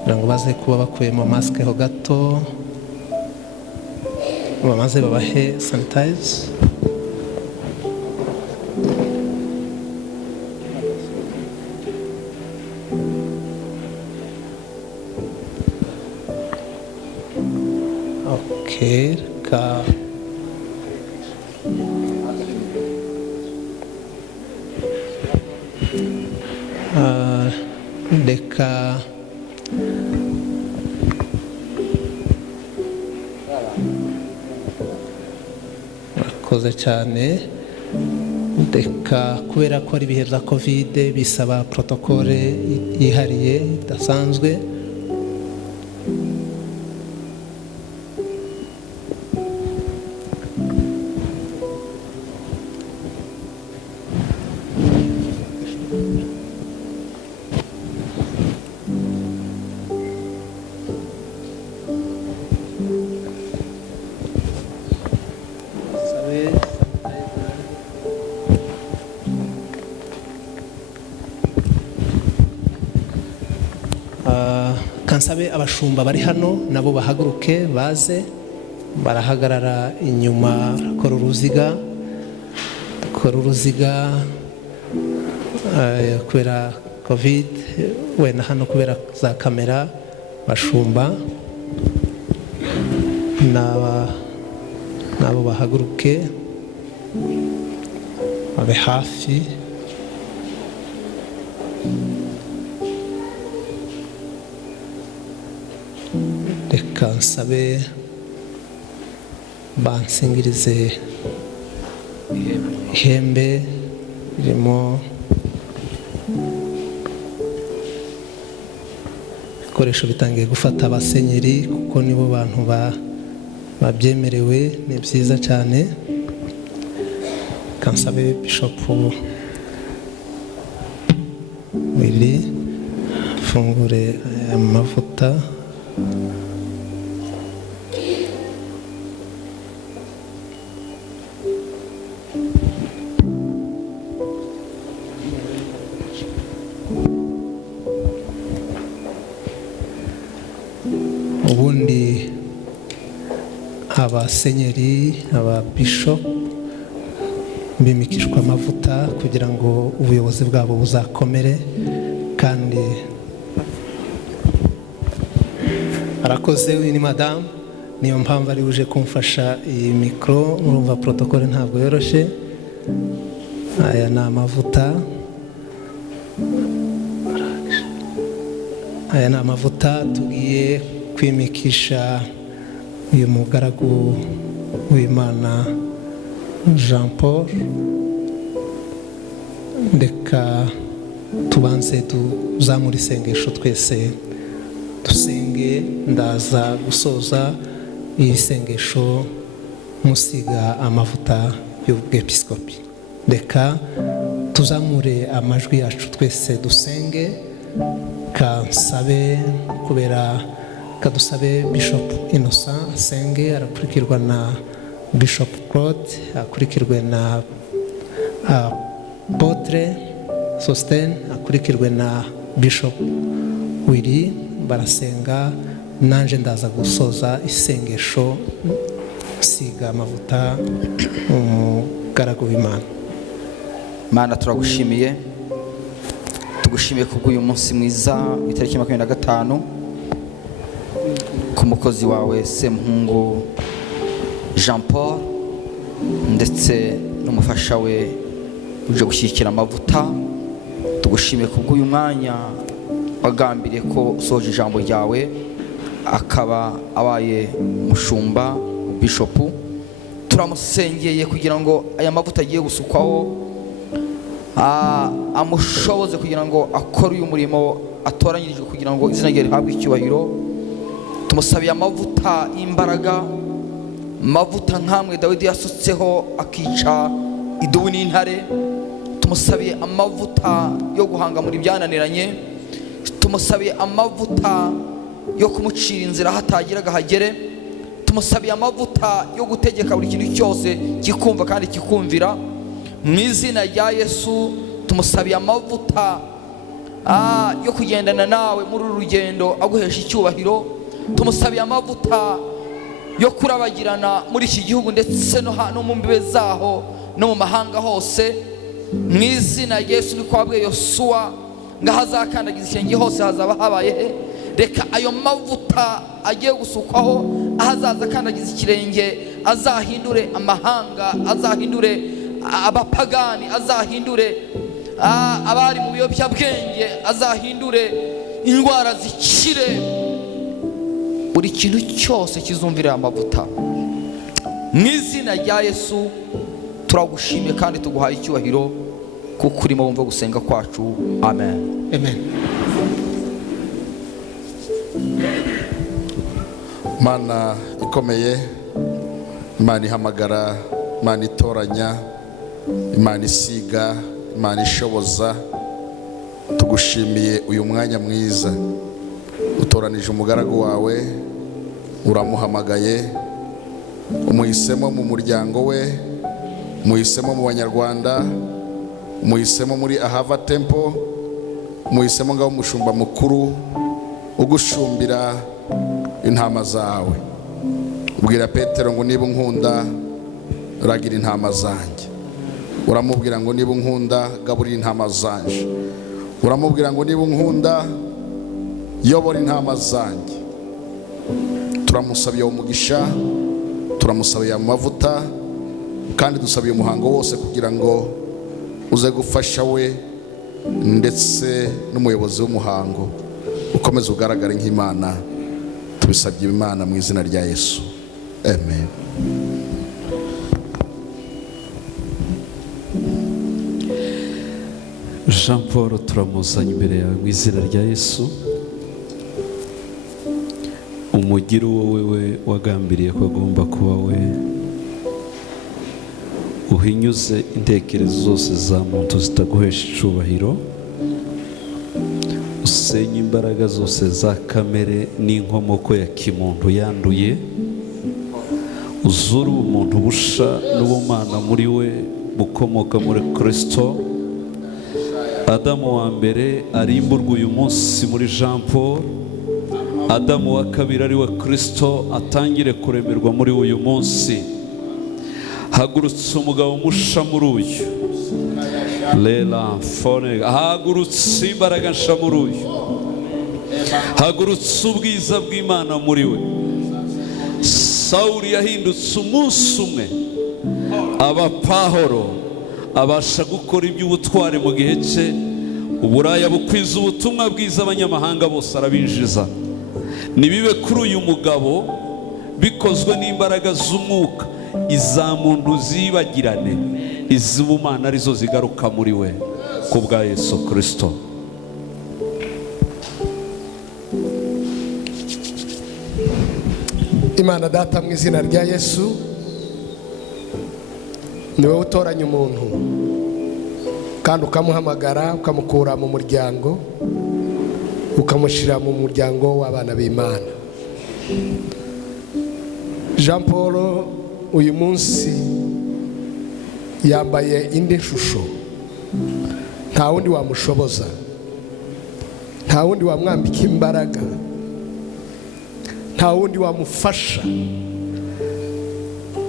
kugira ngo baze kuba bakuyemo masike ho gato, bamaze babahe sanitizer. Okay, reka murakoze cyane. Reka kubera ko ari ibihe bya kovide bisaba protokole yihariye idasanzwe, kansabe abashumba bari hano nabo bahaguruke baze, barahagarara inyuma, bakora uruziga kubera covid, wenda hano kubera za kamera. Bashumba nabo bahaguruke babe hafi. Reka nsabe bansingirize ihembe ririmo ibikoresho bitangiye gufata abasenyeri kuko nibo bantu babyemerewe. Ni byiza cyane. Kansabe Bishop Willy fungure amavuta. Ubundi abasenyeri, ababishop bimikishwa amavuta kugira ngo ubuyobozi bwabo buzakomere, kandi arakoze. Ni madamu, niyo mpamvu ari uje kumfasha iyi mikoro. Urumva protokole ntabwo yoroshe. Aya ni amavuta, tugiye kwimikisha uyu mugaragu w'Imana Jean Paul. Reka tubanze tuzamure isengesho twese dusenge. Ndaza gusoza iyi sengesho musiga amavuta y'ubwepiskopi. Reka tuzamure amajwi yacu twese dusenge. Kansabe kubera kadusabe Bishop Innocent asenge, arakurikirwa na Bishop Claude, akurikirwe na Apotre Sosten, akurikirwe na Bishop Willy. Barasenga, nanje ndaza gusoza isengesho siga amavuta umugaragu w'Imana. Mana turagushimiye, tugushimiye kubw'uyu munsi mwiza w'itariki 25 ku mukozi wawe Semuhungu Jean Paul ndetse n'umufasha we uje gushyikira amavuta. Tugushimiye kubw'uyu mwanya wagambiriye ko usoje ijambo ryawe, akaba abaye mushumba Bishop. Turamusengeye kugira ngo aya mavuta agiye gusukwaho amushoboze kugira ngo akore uyu murimo atoranyirijwe kugira ngo izina rye rihabwe icyubahiro. Tumusabiye amavuta y'imbaraga, amavuta nkamwe Dawidi yasutseho akica idubu n'intare. Tumusabiye amavuta yo guhanga muri byananiranye. Tumusabiye amavuta yo kumucira inzira hatagiraga hagere. Tumusabiye amavuta yo gutegeka buri kintu cyose kikumva kandi kikumvira mu izina rya Yesu. Tumusabiye amavuta yo kugendana nawe muri uru rugendo aguhesha icyubahiro. Tumusabiye amavuta yo kurabagirana muri iki gihugu ndetse no mu mbibe zaho no mu mahanga hose mu izina rya Yesu. Niko wabwiye Yosuwa ngo ahazakandagiza ikirenge hose hazaba habaye. Reka ayo mavuta agiye gusukwaho ahazaza akandagiza ikirenge azahindure amahanga, azahindure abapagani, azahindure abari mu biyobyabwenge, azahindure indwara zikire. Buri kintu cyose kizumvira amavuta mu izina rya Yesu. turagushimiye kandi tuguhaye icyubahiro kuko urimo wumva gusenga kwacu. Amen. Amen. Mana ikomeye, Imana ihamagara, Imana itoranya, Imana isiga, Imana ishoboza, tugushimiye uyu mwanya mwiza. Utoranije umugaragu wawe, uramuhamagaye, umuhisemo mu muryango we, umuhisemo mu banyarwanda, umuhisemo muri Ahava Temple, umuhisemo ngaho umushumba mukuru ugushumbira intama zawe. Ubwira Petero ngo niba unkunda ragira intama zanjye. Uramubwira ngo niba unkunda gaburira intama zanje. Uramubwira ngo niba unkunda yobora intama zanjye. Turamusabiye umugisha, turamusabiye amavuta, kandi dusabiye umuhango wose kugira ngo uze gufasha we ndetse n'umuyobozi w'umuhango ukomeze ugaragare nk'Imana. Tubisabye Imana mu izina rya Yesu. Amen. Jean Paul turamuzanye imbere yawe mu izina rya Yesu. Umugiro wowe we wagambiriye ko agomba kuba we, uhinyuze intekerezo zose za muntu zitaguhesha icubahiro, usenye imbaraga zose za kamere n'inkomoko ya kimuntu yanduye, uzure ubumuntu busha n'ubumana muri we bukomoka muri Kristo. Adamu wa mbere arimburwa uyu munsi muri Jean Paul, Adamu wa kabiri ari we Kristo atangire kuremerwa muri uyu munsi. Hagurutse umugabo musha muri uyu, Lela Fone, hagurutse imbaraga nsha muri uyu, hagurutse ubwiza bw'Imana muri we. Sawuli yahindutse umunsi umwe aba Pawulo, abasha gukora iby'ubutware mu gihe cye. Uburaya bukwiza ubutumwa bwiza, abanyamahanga bose arabinjiza. Nibibe kuri uyu mugabo bikozwe n'imbaraga z'umwuka, iza muntu zibagirane, iz'ubumana arizo zigaruka muri we ku bwa Yesu Kristo. Imana Data mu izina rya Yesu, ni wowe utoranya umuntu kandi ukamuhamagara, ukamukura mu muryango ukamushyira mu muryango w'abana b'Imana. Jean Paul uyu munsi yambaye indi shusho, nta wundi wamushoboza, nta wundi wamwambika imbaraga, nta wundi wamufasha.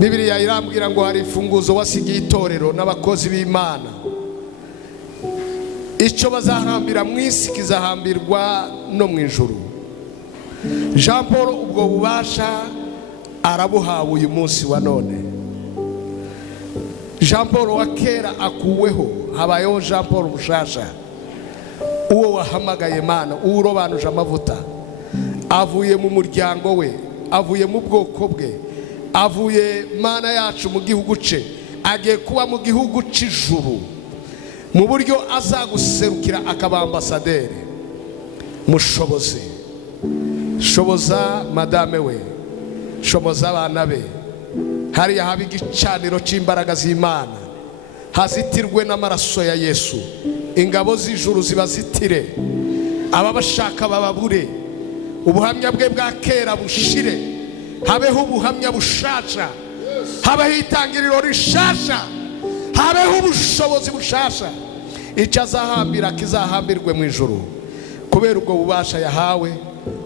Bibiliya irambwira ngo hari imfunguzo wasigiye itorero n'abakozi b'Imana. Icyo bazahambira mu isi kizahambirwa no mu ijuru. Jean Paul ubwo bubasha arabuhawe uyu munsi wa none. Jean Paul wa kera akuweho, habayeho Jean Paul bushasha, uwo wahamagaye Mana, uwo urobanuje amavuta. Avuye mu muryango we, avuye mu bwoko bwe, avuye Mana yacu mu gihugu cye, agiye kuba mu gihugu cy'ijuru, mu buryo azaguserukira akaba ambasaderi. Mushoboze, shoboza madame we, shoboza abana be. Hariya haba igicaniro cy'imbaraga z'Imana, hazitirwe n'amaraso ya Yesu. Ingabo z'ijuru zibazitire, ababashaka bababure. Ubuhamya bwe bwa kera bushire, habeho ubuhamya bushasha, habeho itangiriro rishasha, habeho ubushobozi bushasha. Icyo azahambira kizahambirwe mu ijuru, kubera ubwo bubasha yahawe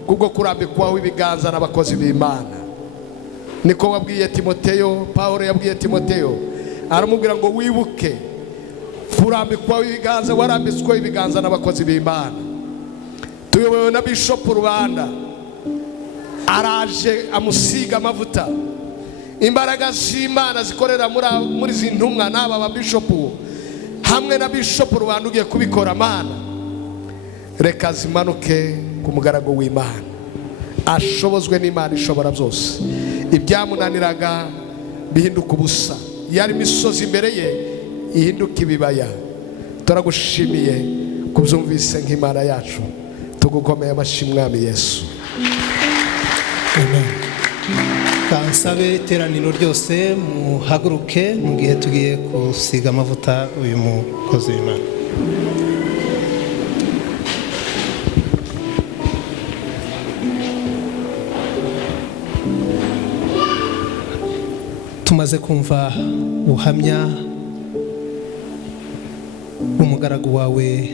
kubwo kurambikwaho ibiganza n'abakozi b'Imana. Niko wabwiye Timoteyo, Pawulo yabwiye Timoteyo, aramubwira ngo wibuke kurambikwaho ibiganza, warambitsweho ibiganza n'abakozi b'Imana. Tuyobowe na Bishop Rubanda, araje amusiga amavuta. Imbaraga z'Imana zikorera muri izi ntumwa n'aba ba Bishop hamwe na Bishop Rubanda ugiye kubikora. Mana, reka zimanuke ku mugaragu w'Imana, ashobozwe n'Imana ishobora byose. Ibyamunaniraga bihinduka ubusa, yari imisozi imbere ye ihinduka ibibaya. Turagushimiye kubyumvise nk'Imana yacu, tugukomeye amashyi Mwami Yesu. kansabe iteraniro ryose muhaguruke mu gihe tugiye gusiga amavuta uyu mukozi w'Imana. tumaze kumva ubuhamya bw'umugaragu wawe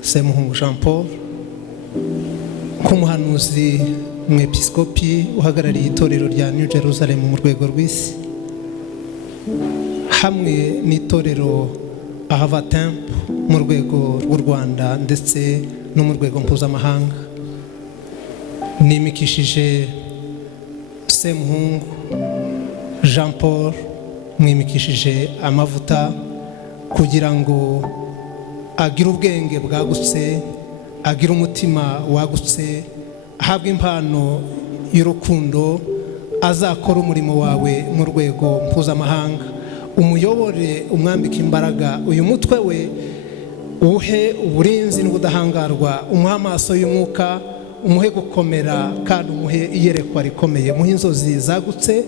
Semuhungu Jean Paul nk'umuhanuzi umwepiskopi uhagarariye itorero rya New Jerusalem mu rwego rw'isi, hamwe n'itorero Ahava Temple mu rwego rw'u Rwanda ndetse no mu rwego mpuzamahanga. Nimikishije Semuhungu Jean Paul, mwimikishije amavuta kugira ngo agire ubwenge bwagutse, agire umutima wagutse, ahabwe impano y'urukundo, azakora umurimo wawe mu rwego mpuzamahanga. Umuyobore, umwambike imbaraga, uyu mutwe we uhe uburinzi n'ubudahangarwa, umuhe amaso y'umwuka, umuhe gukomera kandi umuhe iyerekwa rikomeye, umuhe inzozi zagutse,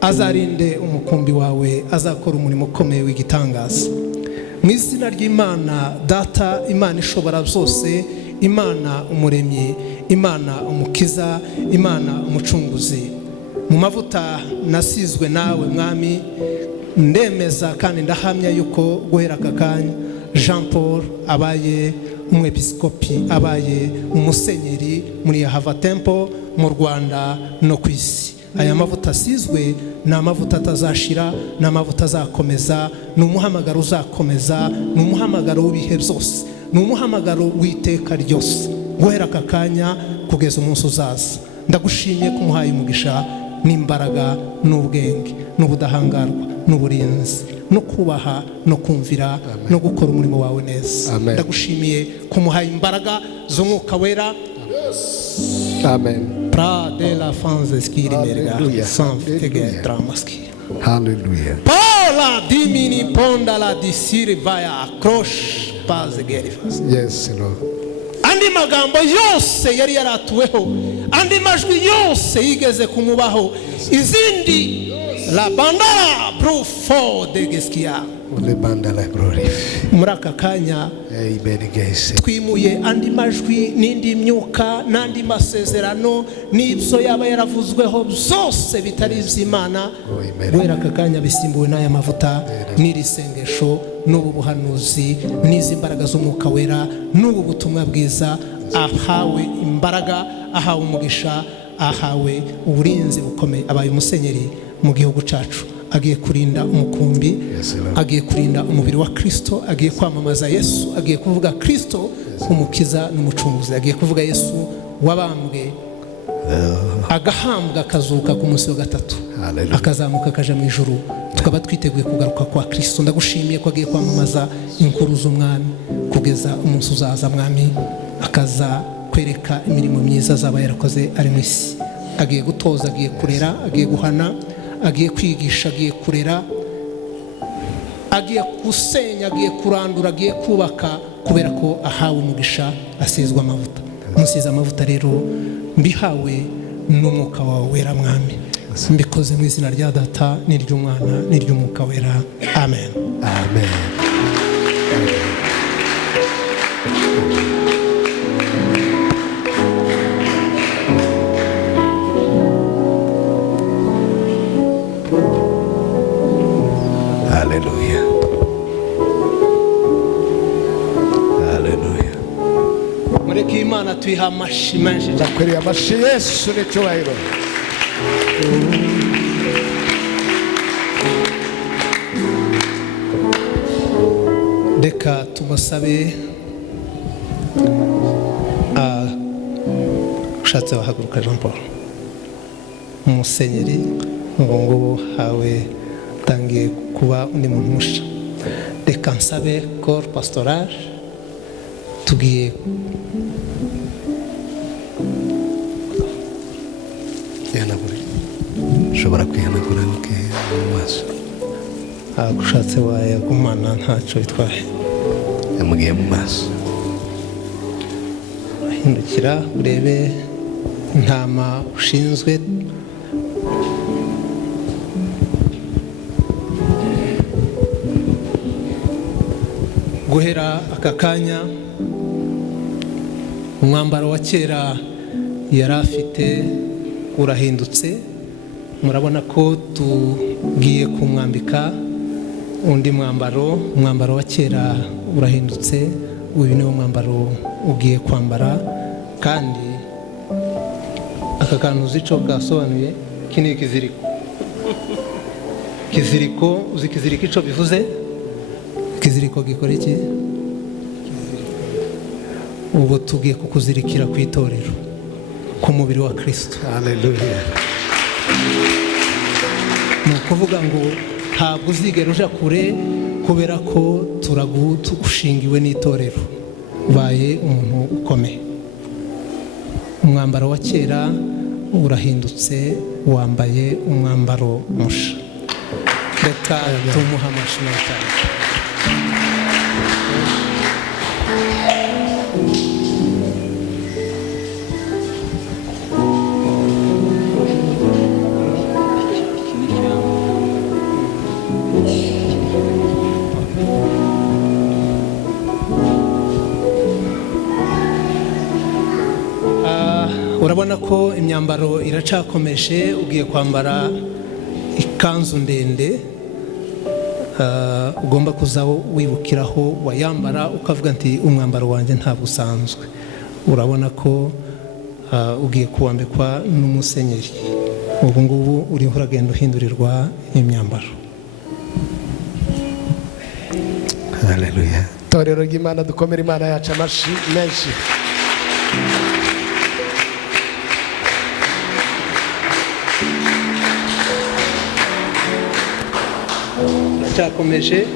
azarinde umukumbi wawe, azakora umurimo ukomeye w'igitangaza. Mu izina ry'Imana Data, Imana ishobora byose, Imana umuremyi, Imana umukiza, Imana umucunguzi, mu mavuta nasizwe nawe Mwami, ndemeza kandi ndahamya yuko guhera aka kanya Jean Paul abaye umwepiskopi, abaye umusenyeri muri Ahava Temple mu Rwanda no ku isi. Aya mavuta asizwe ni amavuta atazashira, ni amavuta azakomeza, ni umuhamagaro uzakomeza, ni umuhamagaro w'ibihe byose, ni umuhamagaro w'iteka ryose, guhera aka kanya kugeza umunsi uzaza. Ndagushimiye kumuhaye umugisha n'imbaraga n'ubwenge n'ubudahangarwa n'uburinzi no kubaha no kumvira no gukora umurimo wawe neza. Ndagushimiye kumuhaye imbaraga z'umwuka wera. Amen. Pra de la fanze skiri merga sans ege dramaski. Hallelujah. Paula dimini ponda la disiri vaya akrosh paze gerifas. Yes, Lord. Andi magambo yose yari yaratuweho, andi majwi yose yigeze kumubaho, izindi la bandala brufo de geskia. Le bandala glory. Muri aka kanya twimuye andi majwi n'indi myuka n'andi masezerano n'ibyo yaba yaravuzweho byose bitari iby'Imana, guhera aka kanya bisimbuwe n'aya mavuta n'iri sengesho n'ubu buhanuzi n'izi mbaraga z'umwuka wera n'ubu butumwa bwiza. Ahawe imbaraga, ahawe umugisha, ahawe uburinzi bukomeye. Abaye umusenyeri mu gihugu cyacu, agiye kurinda umukumbi, agiye kurinda umubiri wa Kristo, agiye kwamamaza Yesu, agiye kuvuga Kristo umukiza n'umucunguzi, agiye kuvuga Yesu wabambwe agahambwa akazuka ku munsi wa gatatu, akazamuka akaja mu ijuru, tukaba twiteguye kugaruka kwa Kristo. Ndagushimiye ko agiye kwamamaza inkuru z'umwami kugeza umunsi uzaza Mwami, akaza kwereka imirimo myiza azaba yarakoze ari mu isi. Agiye gutoza, agiye kurera, agiye guhana, agiye kwigisha, agiye kurera, agiye gusenya, agiye kurandura, agiye kubaka, kubera ko ahawe umugisha, asizwe amavuta. Musize amavuta rero mbihawe n'umwuka wawe wera Mwami, mbikoze mu izina rya Data n'iry'Umwana n'iry'umwuka wera. Amen. Amen. Hallelujah. Hallelujah. Mureke Imana tuyiha amashi menshi. Ndakwiriye amashi Yesu n'icyubahiro. Reka tumusabe ushatse wahaguruka Jean Paul, umusenyeri ubu ngubu hawe utangiye kuba undi muntu musha. Reka nsabe corps pastoral, tugiye Ihanagure. Ushobora kwihanagura mu maso. agushatse wayagumana ntacyo bitwaye. yamugiye mu maso. Hindukira urebe intama ushinzwe. Guhera aka kanya umwambaro wa kera yari afite urahindutse. Murabona ko tugiye kumwambika undi mwambaro. Umwambaro wa kera urahindutse, uyu ni wo mwambaro ugiye kwambara. Kandi aka kantu uzi icyo bwasobanuye, iki ni ikiziriko. Ikiziriko, uzi ikiziriko icyo bivuze? Ikiziriko gikora iki? Ubu tugiye kukuzirikira ku itorero, ku mubiri wa Kristo. Haleluya. Ni ukuvuga ngo ntabwo uzigera uja kure, kubera ko ushingiwe n'itorero, ubaye umuntu ukomeye. Umwambaro wa kera urahindutse, wambaye umwambaro musha. Reka tumuha amashyi cyane. Urabona ko imyambaro iracakomeje. Ugiye kwambara ikanzu ndende, ugomba kuza wibukiraho wayambara ukavuga nti umwambaro wanjye ntabwo usanzwe. Urabona ko ugiye kuwambikwa n'umusenyeri. Ubu ngubu uriho uragenda uhindurirwa imyambaro. Haleluya. Torero ry'Imana, dukomere Imana yacu amashyi menshi. Cyakomeje.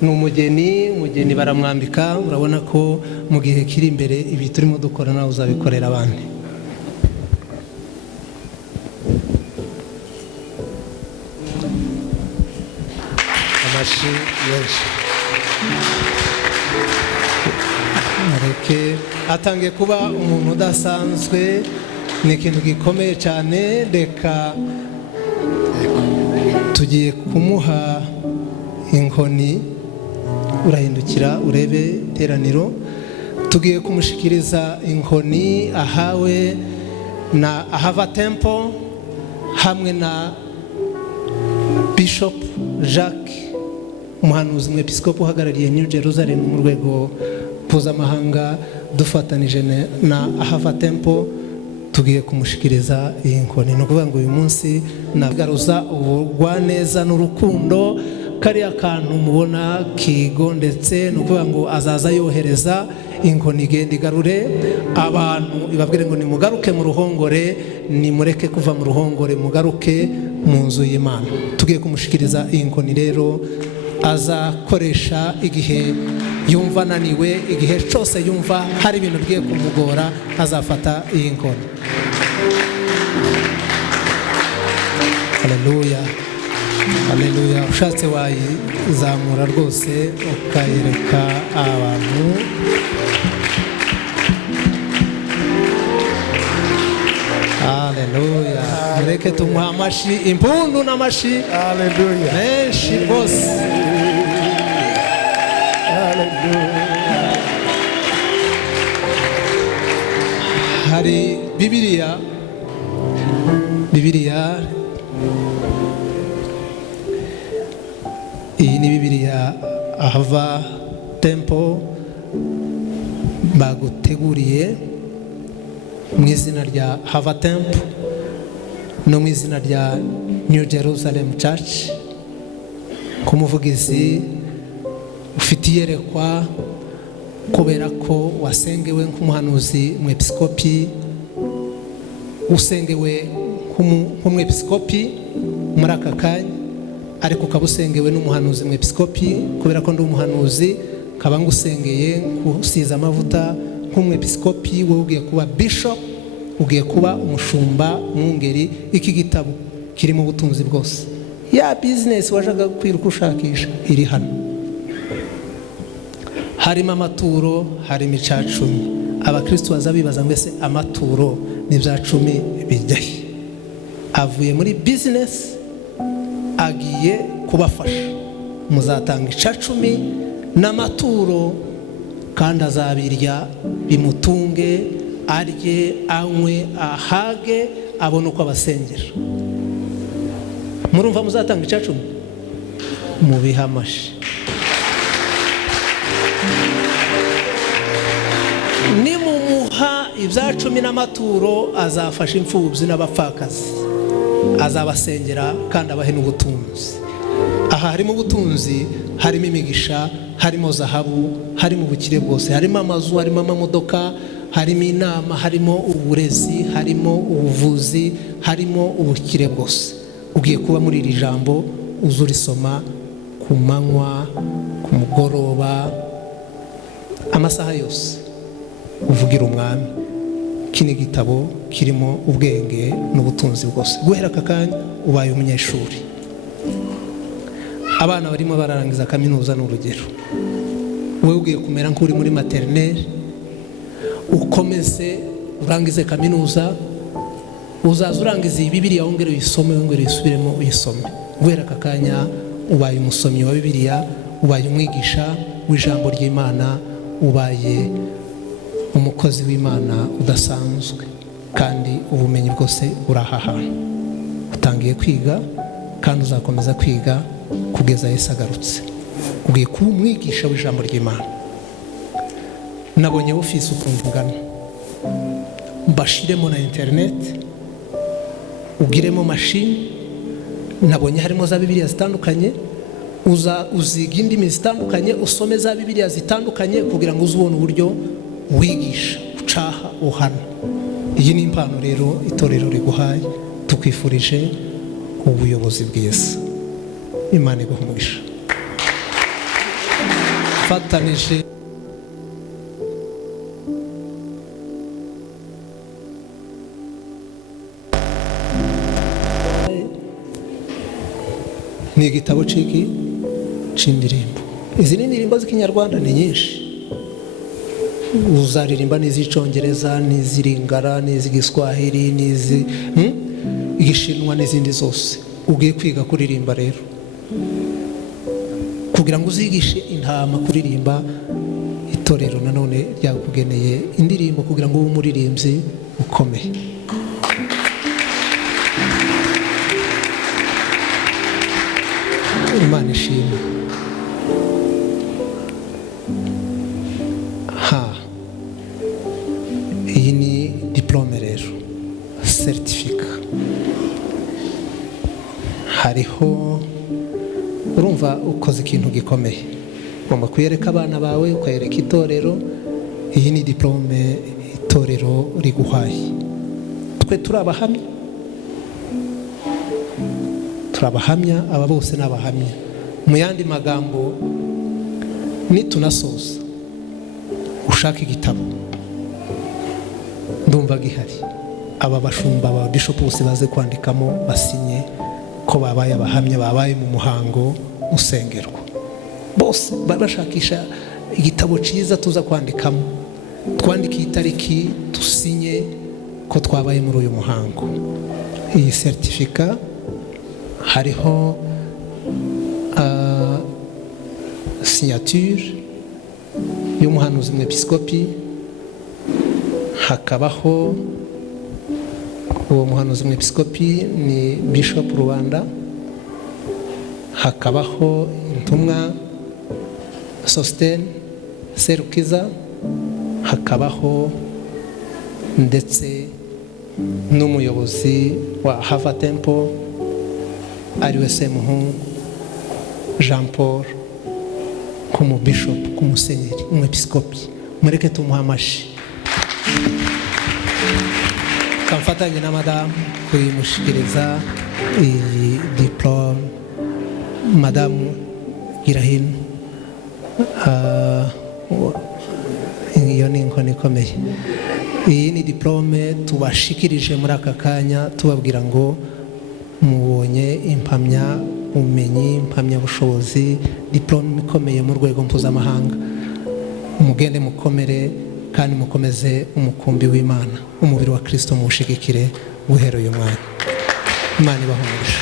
Ni umugeni baramwambika. Urabona ko mu gihe kiri imbere ibi turimo dukora nawe uzabikorera abandi. Amashyi menshi. Areke atangiye kuba umuntu udasanzwe, ni ikintu gikomeye cyane. Reka tugiye kumuha inkoni. Urahindukira urebe iteraniro. Tugiye kumushikiriza inkoni ahawe na Ahava Temple hamwe na Bishop Jacques, umuhanuzi umwepiskopi uhagarariye New Jerusalem mu rwego mpuzamahanga. Dufatanije na Ahava Temple tugiye kumushikiriza iyi nkoni. Ni ukuvuga ngo uyu munsi nagaruza ubugwaneza n'urukundo. Kariya kantu mubona kigondetse, ni ukuvuga ngo azaza yohereza inkoni igenda igarure abantu, ibabwire ngo nimugaruke mu ruhongore, nimureke kuva mu ruhongore, mugaruke mu nzu y'Imana. Tugiye kumushikiriza iyi nkoni rero, azakoresha igihe yumva ananiwe, igihe cyose yumva hari ibintu bigiye kumugora, azafata iyi nkoni. Haleluya. Haleluya. Ushatse wayizamura rwose ukayereka abantu. Haleluya. Mureke tumuha amashyi, impundu n'amashyi. Haleluya. Menshi rwose. Haleluya. Hari Bibiliya iyi ni Bibiliya Ahava Temple baguteguriye mu izina rya Ahava Temple no mu izina rya New Jerusalem Church. Ku muvugizi ufite iyerekwa, kubera ko wasengewe nk'umuhanuzi umwepiskopi, usengewe nk'umwepiskopi muri aka kanya, ariko ukaba usengewe n'umuhanuzi mwepiskopi, kubera ko ndi umuhanuzi nkaba ngusengeye ngusize amavuta nk'umwepiskopi, wowe ugiye kuba bishop, ugiye kuba umushumba mwungeri. Iki gitabo kirimo ubutunzi bwose, ya business wajaga kwiruka ushakisha iri hano. Harimo amaturo, harimo icacumi. Abakristo bazabibaza ngo ese amaturo n'ibya cumi bijyahe? Avuye muri business agiye kubafasha, muzatanga icacumi n'amaturo kandi azabirya bimutunge, arye, anywe, ahage, abone uko abasengera. Murumva muzatanga icacumi? Mubihe amashi. Nimumuha ibya cumi n'amaturo, azafasha imfubyi n'abapfakazi, azabasengera kandi abahe n'ubutunzi. Aha harimo ubutunzi, harimo imigisha, harimo zahabu, harimo ubukire bwose, harimo amazu, harimo amamodoka, harimo inama, harimo uburezi, harimo ubuvuzi, harimo ubukire bwose. Ugiye kuba muri iri jambo, uzurisoma ku manywa, ku mugoroba, amasaha yose uvugira umwami. Kini gitabo kirimo ubwenge n'ubutunzi bwose. Guhera aka kanya ubaye umunyeshuri. Abana barimo bararangiza kaminuza n'urugero, wowe ugiye kumera nk'uri muri maternelle, ukomeze urangize kaminuza, uzaza urangiza iyi Bibiliya wongere uyisome, wongere uyisubiremo uyisome. Guhera aka kanya ubaye umusomyi wa Bibiliya, ubaye umwigisha w'ijambo ry'Imana, ubaye umukozi w'Imana udasanzwe, kandi ubumenyi bwose urahaha. Utangiye kwiga kandi uzakomeza kwiga kugeza Yesu agarutse. Ugiye kuba umwigisha w'ijambo ry'Imana. Nabonye office ukuntu ngana, mbashiremo na internet, ugiremo machine. Nabonye harimo za Bibiliya zitandukanye, uziga indimi zitandukanye, usome za Bibiliya zitandukanye kugira ngo uzubone uburyo wigisha, ucaha, uhana. Iyi ni impano rero itorero riguhaye. Tukwifurije ubuyobozi bwiza. Imana iguhe umugisha. Fatanije ni igitabo c'indirimbo. Izi ni indirimbo z'ikinyarwanda ni nyinshi. Uzaririmba n'iz'icyongereza, n'iz'Ilingala, n'iz'igiswahili, igishinwa n'izindi zose. Ugiye kwiga kuririmba rero, kugira ngo uzigishe intama kuririmba. Itorero nanone ryakugeneye indirimbo kugira ngo ube umuririmbyi ukomeye. Imana ishimwe. Iyi ni diplome rero, certificat. Hariho, urumva ukoze ikintu gikomeye, ugomba kuyereka abana bawe, ukayereka itorero. Iyi ni diplome itorero riguhaye. Twe turabahamya, aba bose n'abahamya. Mu yandi magambo, nitunasoza ushaka igitabo, ndumva gihari. Aba bashumba ba bishop bose baze kwandikamo, basinye ko babaye abahamya, babaye mu muhango usengerwa. Bose barashakisha igitabo cyiza tuza kwandikamo, twandike itariki, dusinye ko twabaye muri uyu muhango. Iyi certificat hariho signature y'umuhanuzi mwepiskopi, hakabaho uwo muhanuzi mwepiskopi ni Bishop Rwanda, hakabaho intumwa Sostene Serukiza, hakabaho ndetse n'umuyobozi wa Hava Temple ariwe Semuhungu Jean Paul, kumu bishop, kumusenyeri, umwepiskopi. Mureke tumuha amashi. Kamfatanye na madamu kuyimushikiriza iyi diplome madamu Girahino, iyo ni inkoni ikomeye. Iyi ni diplome tubashikirije muri aka kanya tubabwira ngo mubonye impamyabumenyi, impamyabushobozi, diplome ikomeye mu rwego mpuzamahanga. Mugende mukomere kandi mukomeze umukumbi w'Imana, umubiri wa Kristo muwushigikire guhera uyu mwanya. Imana ibahumurisha.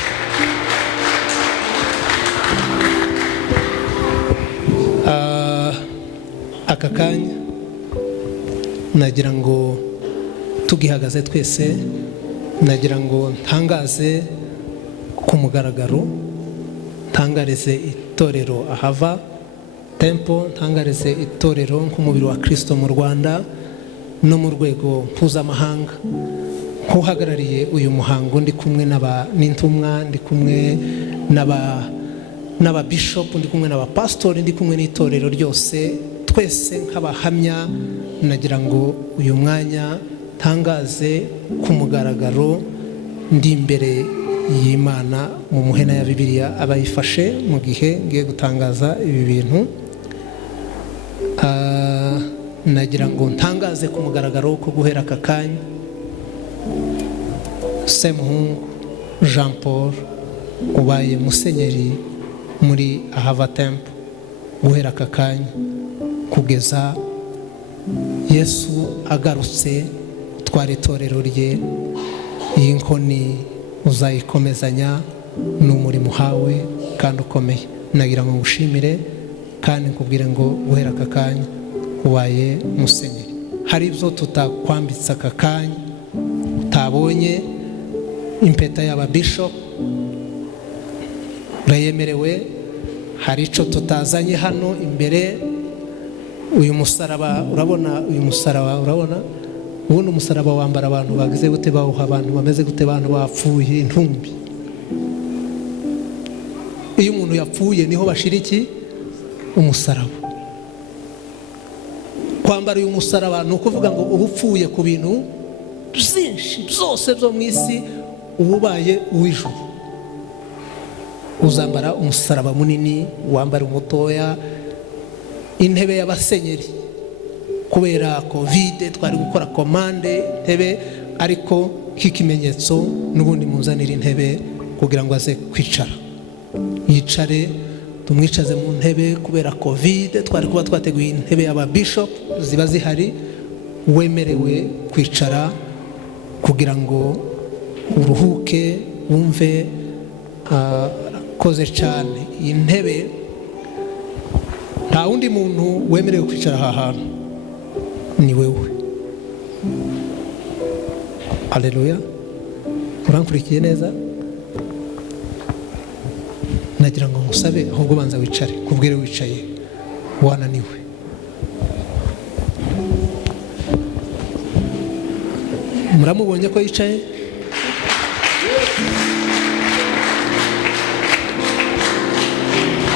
Aka kanya nagira ngo tugihagaze twese, nagira ngo ntangaze ku mugaragaro, ntangarize itorero Ahava Temple, ntangarize itorero nk'umubiri wa Kristo mu Rwanda no mu rwego mpuzamahanga. Nk'uhagarariye uyu muhango ndi kumwe n'intumwa, ndi kumwe n'aba bishop, ndi kumwe n'aba pastor, ndi kumwe n'itorero ryose, twese nk'abahamya. Nagira ngo uyu mwanya ntangaze ku mugaragaro ndi imbere y'Imana mu muhena ya Bibiliya abayifashe mu gihe ngiye gutangaza ibi bintu. Nagira ngo ntangaze ku mugaragaro ko guhera aka kanya Semuhungu Jean Paul ubaye musenyeri muri Ahava Temple, guhera aka kanya kugeza Yesu agarutse utwara itorero rye, iyi nkoni uzayikomezanya n'umurimo uhawe kandi ukomeye. Nagira ngo ngushimire kandi nkubwire ngo guhera aka kanya ubaye musenyeri. Hari ibyo tutakwambitse aka kanya, utabonye impeta y'aba bishop urayemerewe. Hari icyo tutazanye hano imbere, uyu musaraba urabona, uyu musaraba urabona, ubundi umusaraba wambara abantu bagize gute, bawuha abantu bameze gute, abantu bapfuye, intumbi. Iyo umuntu yapfuye niho bashira iki? Umusaraba. Kwambara uyu musaraba ni ukuvuga ngo uba upfuye ku bintu byinshi byose byo mu isi, uba ubaye uw'ijuru. Uzambara umusaraba munini, wambara umutoya. Intebe y'abasenyeri kubera covid twari gukora komande intebe, ariko nk'ikimenyetso n'ubundi muzanira intebe kugira ngo aze kwicara, yicare tumwicaze mu ntebe. Kubera covid twari kuba twateguye intebe y'aba bishop ziba zihari, wemerewe kwicara kugira ngo uruhuke wumve koze cyane. Iyi ntebe nta wundi muntu wemerewe kwicara aha hantu, ni wewe. Haleluya. Urankurikiye neza? Nagira ngo ngusabe ahubwo banza wicare, kubwire wicaye wananiwe. Muramubonye ko yicaye?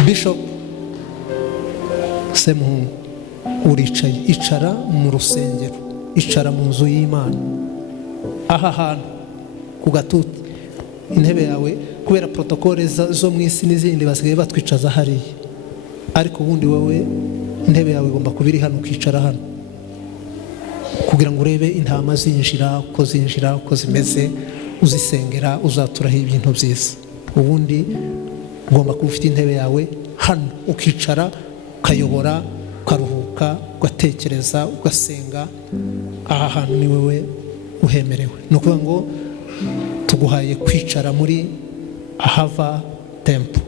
Bishop Semuhungu uricaye, icara mu rusengero, icara mu nzu y'Imana, aha hantu ku gatuti. Intebe yawe kubera protokole zo mu isi n'izindi basigaye batwicaza hariya, ariko ubundi wowe intebe yawe igomba kuba iri hano, ukicara hano kugira ngo urebe intama zinjira uko zimeze, uzisengera, uzaturaho ibintu byiza. Ubundi ugomba kuba ufite intebe yawe hano, ukicara ukayobora, ukaruhuka, ugatekereza, ugasenga. Aha hantu ni wowe uhemerewe. Ni ukuvuga ngo tuguhaye kwicara muri Ahava Temple,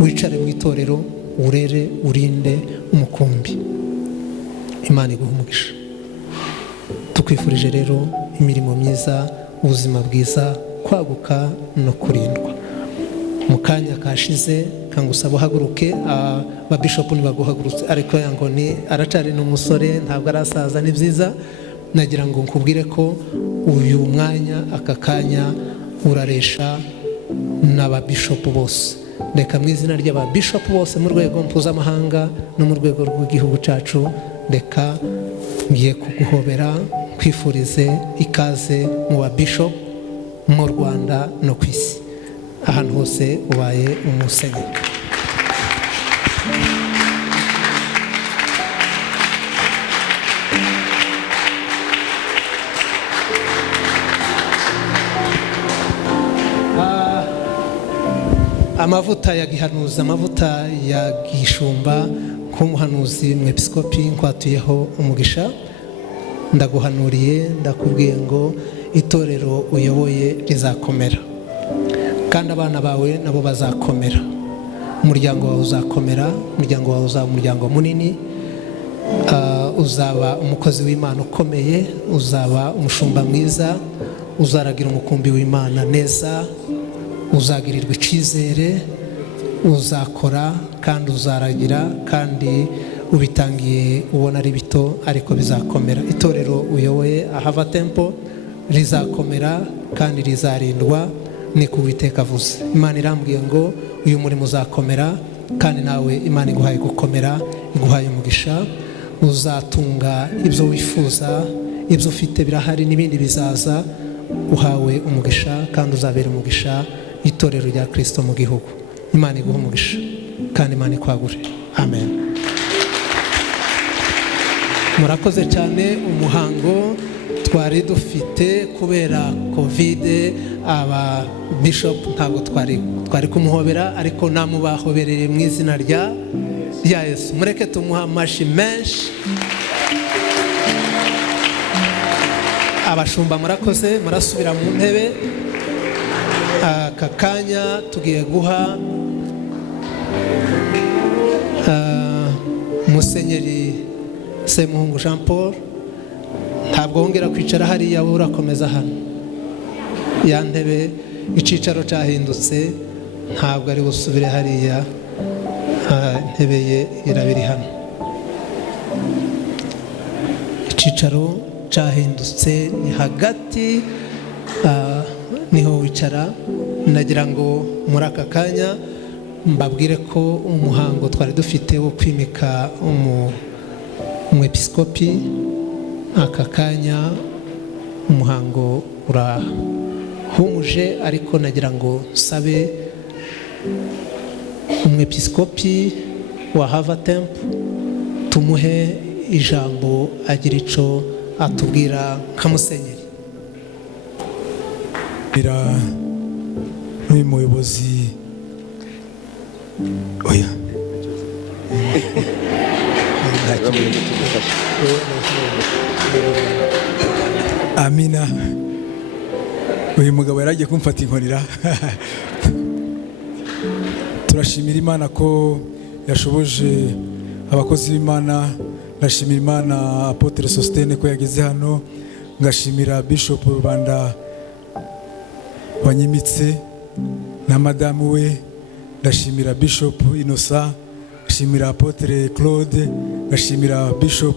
wicare mu itorero, urere, urinde umukumbi. Imana iguhe umugisha. Tukwifurije rero imirimo myiza, ubuzima bwiza, kwaguka no kurindwa. Mu kanya kashize kangusaba uhaguruke, ba bishop nibaguhagurutse, ariko yango ni aracari n'umusore, ntabwo arasaza. Ni byiza, nagira ngo nkubwire ko uyu mwanya aka kanya uraresha n'aba bishop bose. Reka mu izina ry'aba bishop bose mu rwego mpuzamahanga no mu rwego rw'igihugu cyacu, reka ngiye kuguhobera, kwifurize ikaze mu ba bishop mu Rwanda no ku isi. ahantu hose ubaye umusenyeri. Amavuta ya gihanuzi, amavuta ya gishumba nk'umuhanuzi mwepiskopi nkwatuyeho umugisha. Ndaguhanuriye, ndakubwiye ngo itorero uyoboye rizakomera, kandi abana bawe nabo bazakomera. Umuryango wawe uzakomera, umuryango wawe uzaba umuryango munini. Uzaba umukozi w'Imana ukomeye, uzaba umushumba mwiza, uzaragira umukumbi w'Imana neza, uzagirirwa icyizere, uzakora kandi uzaragira, kandi ubitangiye ubona ari bito ariko bizakomera. Itorero uyoboye Ahava Temple rizakomera kandi rizarindwa, ni ku Uwiteka avuze. Imana irambwiye ngo uyu murimo uzakomera, kandi nawe Imana iguhaye gukomera, iguhaye umugisha. Uzatunga ibyo wifuza, ibyo ufite birahari n'ibindi bizaza. Uhawe umugisha kandi uzabera umugisha itorero rya Kristo mu gihugu. Imana iguha umugisha kandi Imana ikwagure. Amen. Murakoze cyane. Umuhango twari dufite kubera covid, aba bishop ntabwo twari kumuhobera, ariko namubahobereye mu izina rya Yesu. Mureke tumuha amashi menshi. Abashumba murakoze, murasubira mu ntebe. Aka kanya tugiye guha Musenyeri Semuhungu Jean Paul. Ntabwo wongera kwicara hariya, wowe urakomeza hano. Ya ntebe icicaro cyahindutse, ntabwo ari busubire hariya. Intebe ye irabiri hano. Icicaro cyahindutse ni hagati, niho wicara. Nagira ngo muri aka kanya mbabwire ko umuhango twari dufite wo kwimika umwepiskopi, aka kanya umuhango urahumuje, ariko nagira ngo sabe umwepiskopi wa Ahava Temple tumuhe ijambo, agira ico atubwira nka musenyeri. N'uyu muyobozi oya Amina, uyu mugabo yaragiye kumfata inkonira. Turashimira Imana ko yashoboje abakozi b'Imana. Ndashimira Imana Apotre Sostene ko yageze hano. Ngashimira Bishop Rubanda wanyimitse na madamu we. Ndashimira Bishop Innocent, ndashimira Apotre Claude, ndashimira Bishop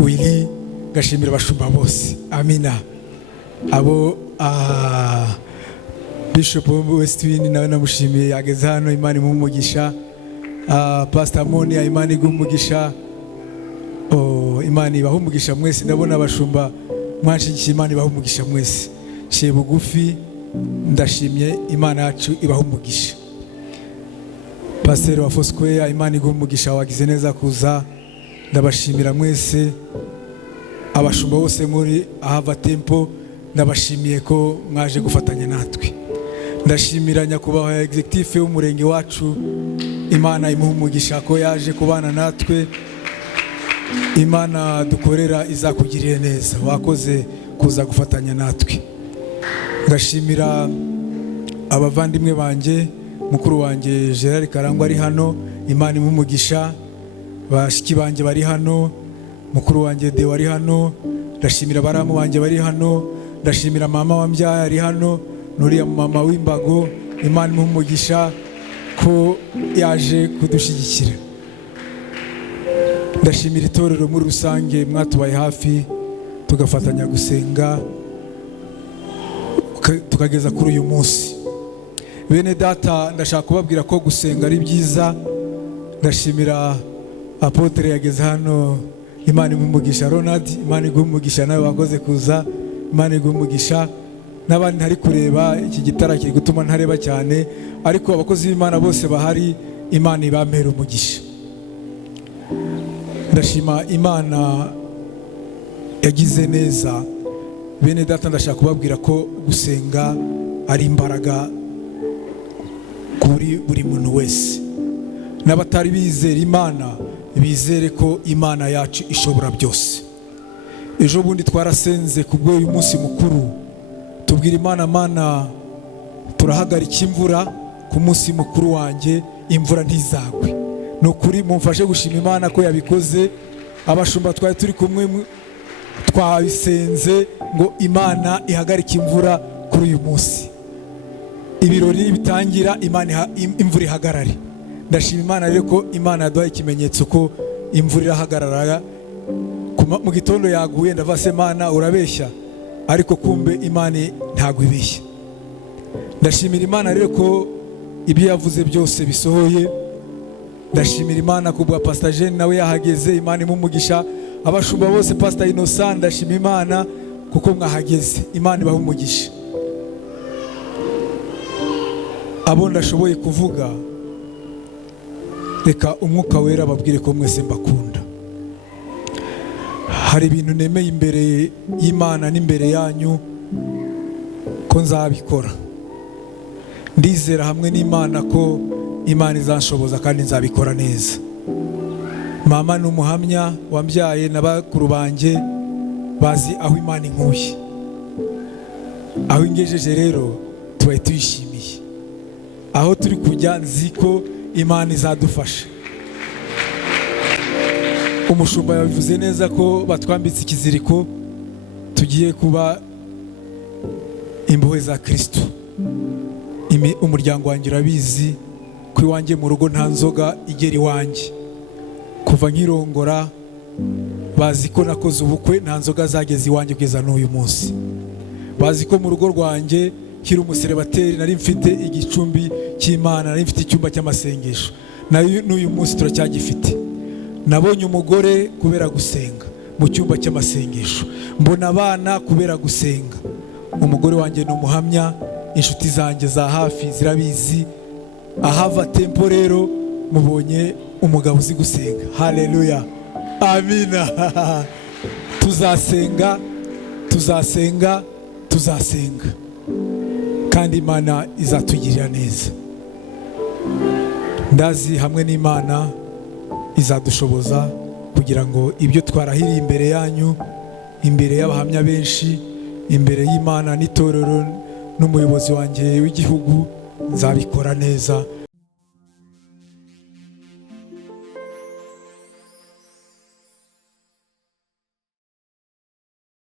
Willy, ndashimira abashumba bose. Amina. Abo Bishop Westwin nawe namushimiye, ageze hano. Imana imumugisha. Pastor Monia, Imana igumugisha. Imana ibahumugisha mwese. Ndabona abashumba mwanshigikiye, Imana ibahumugisha mwese. Ciye bugufi, ndashimye. Imana yacu ibahumugisha. Pastor wa Foursquare, Imana igumugisha, wagize neza kuza. Ndabashimira mwese. Abashumba bose muri Ahava Temple ndabashimiye ko mwaje gufatanya natwe. Ndashimira nyakubahwa executive w'umurenge wacu, Imana imuhumugisha ko yaje kubana natwe. Imana dukorera izakugirire neza, wakoze kuza gufatanya natwe. Ndashimira abavandimwe banje, mukuru wanje Gerard Karangwa ari hano, Imana imuhumugisha. Bashiki banje bari hano, mukuru wanje Deo ari hano. Ndashimira baramu banje bari hano. Ndashimira mama wambyaye ari hano, nuriya mama w'imbago. Imana imuhumugisha ko yaje kudushigikira. Ndashimira itorero muri rusange, mwatubaye hafi tugafatanya gusenga tukageza kuri uyu munsi. Bene data, ndashaka kubabwira ko gusenga ari byiza. Ndashimira Apotre yageze hano, Imana imumugisha. Ronald, Imana igumugisha, nawe wakoze kuza, Imana igumugisha. n'abandi ntari kureba, iki gitara kiri gutuma ntareba cyane, ariko abakozi b'Imana bose bahari, Imana ibampera umugisha. Ndashima Imana yagize neza. Bene data, ndashaka kubabwira ko gusenga ari imbaraga kuri buri muntu wese. N'abatari bizera Imana, bizere ko Imana yacu ishobora byose. Ejo bundi twarasenze kubwo uyu munsi mukuru, tubwira Imana, Mana turahagarika imvura ku munsi mukuru wanjye, imvura ntizagwe. Nukuri mumfashe gushima Imana ko yabikoze. Abashumba twari turi kumwe twabisenze ngo Imana ihagarike imvura kuri uyu munsi. Ibirori bitangira, imvura ihagarare. Ndashima Imana rero ko Imana yaduhaye ikimenyetso ko imvura irahagarara. Mu gitondo yaguye, ndavase Imana urabeshya, ariko kumbe Imana ntago ibeshya. Ndashimira Imana rero ko ibyo yavuze byose bisohoye. Ndashimira Imana kubwa Pastor Jean nawe yahageze, Imana imumugisha. Abashumba bose, Pastor Innocent, ndashima Imana kuko mwahageze, Imana ibahe umugisha. Abo ndashoboye kuvuga, reka Umwuka Wera babwire ko mwese mbakunda. Hari ibintu nemeye imbere y'Imana n'imbere yanyu ko nzabikora. Ndizera hamwe n'Imana ko Imana izanshoboza kandi nzabikora neza. Mama ni umuhamya, wambyaye n'abakuru banjye bazi aho Imana inkuye, aho ingejeje rero tubaye tuyishimiye. Aho turi kujya nzi ko Imana izadufasha. Umushumba yabivuze neza ko batwambitse ikiziriko, tugiye kuba imbohe za Kristo. Umuryango wanjye urabizi ko iwanjye mu rugo nta nzoga igera iwanjye. Kuva nkirongora bazi ko nakoze ubukwe nta nzoga zageze iwanjye kugeza n'uyu munsi. Bazi ko mu rugo rwanjye kiri umuserebateri, nari mfite igicumbi cy'Imana, nari mfite icyumba cy'amasengesho, n'uyu munsi turacyagifite. Nabonye umugore kubera gusenga mu cyumba cy'amasengesho, mbona abana kubera gusenga. Umugore wanjye ni umuhamya, inshuti zanjye za hafi zirabizi. Ahava tempo rero mubonye umugabo uzi gusenga. Haleluya, amina. Tuzasenga, tuzasenga, tuzasenga, kandi Imana izatugirira neza. Ndazi hamwe n'Imana izadushoboza kugira ngo ibyo twarahiriye imbere yanyu, imbere y'abahamya benshi, imbere y'Imana n'itorero n'umuyobozi wanjye w'igihugu, nzabikora neza.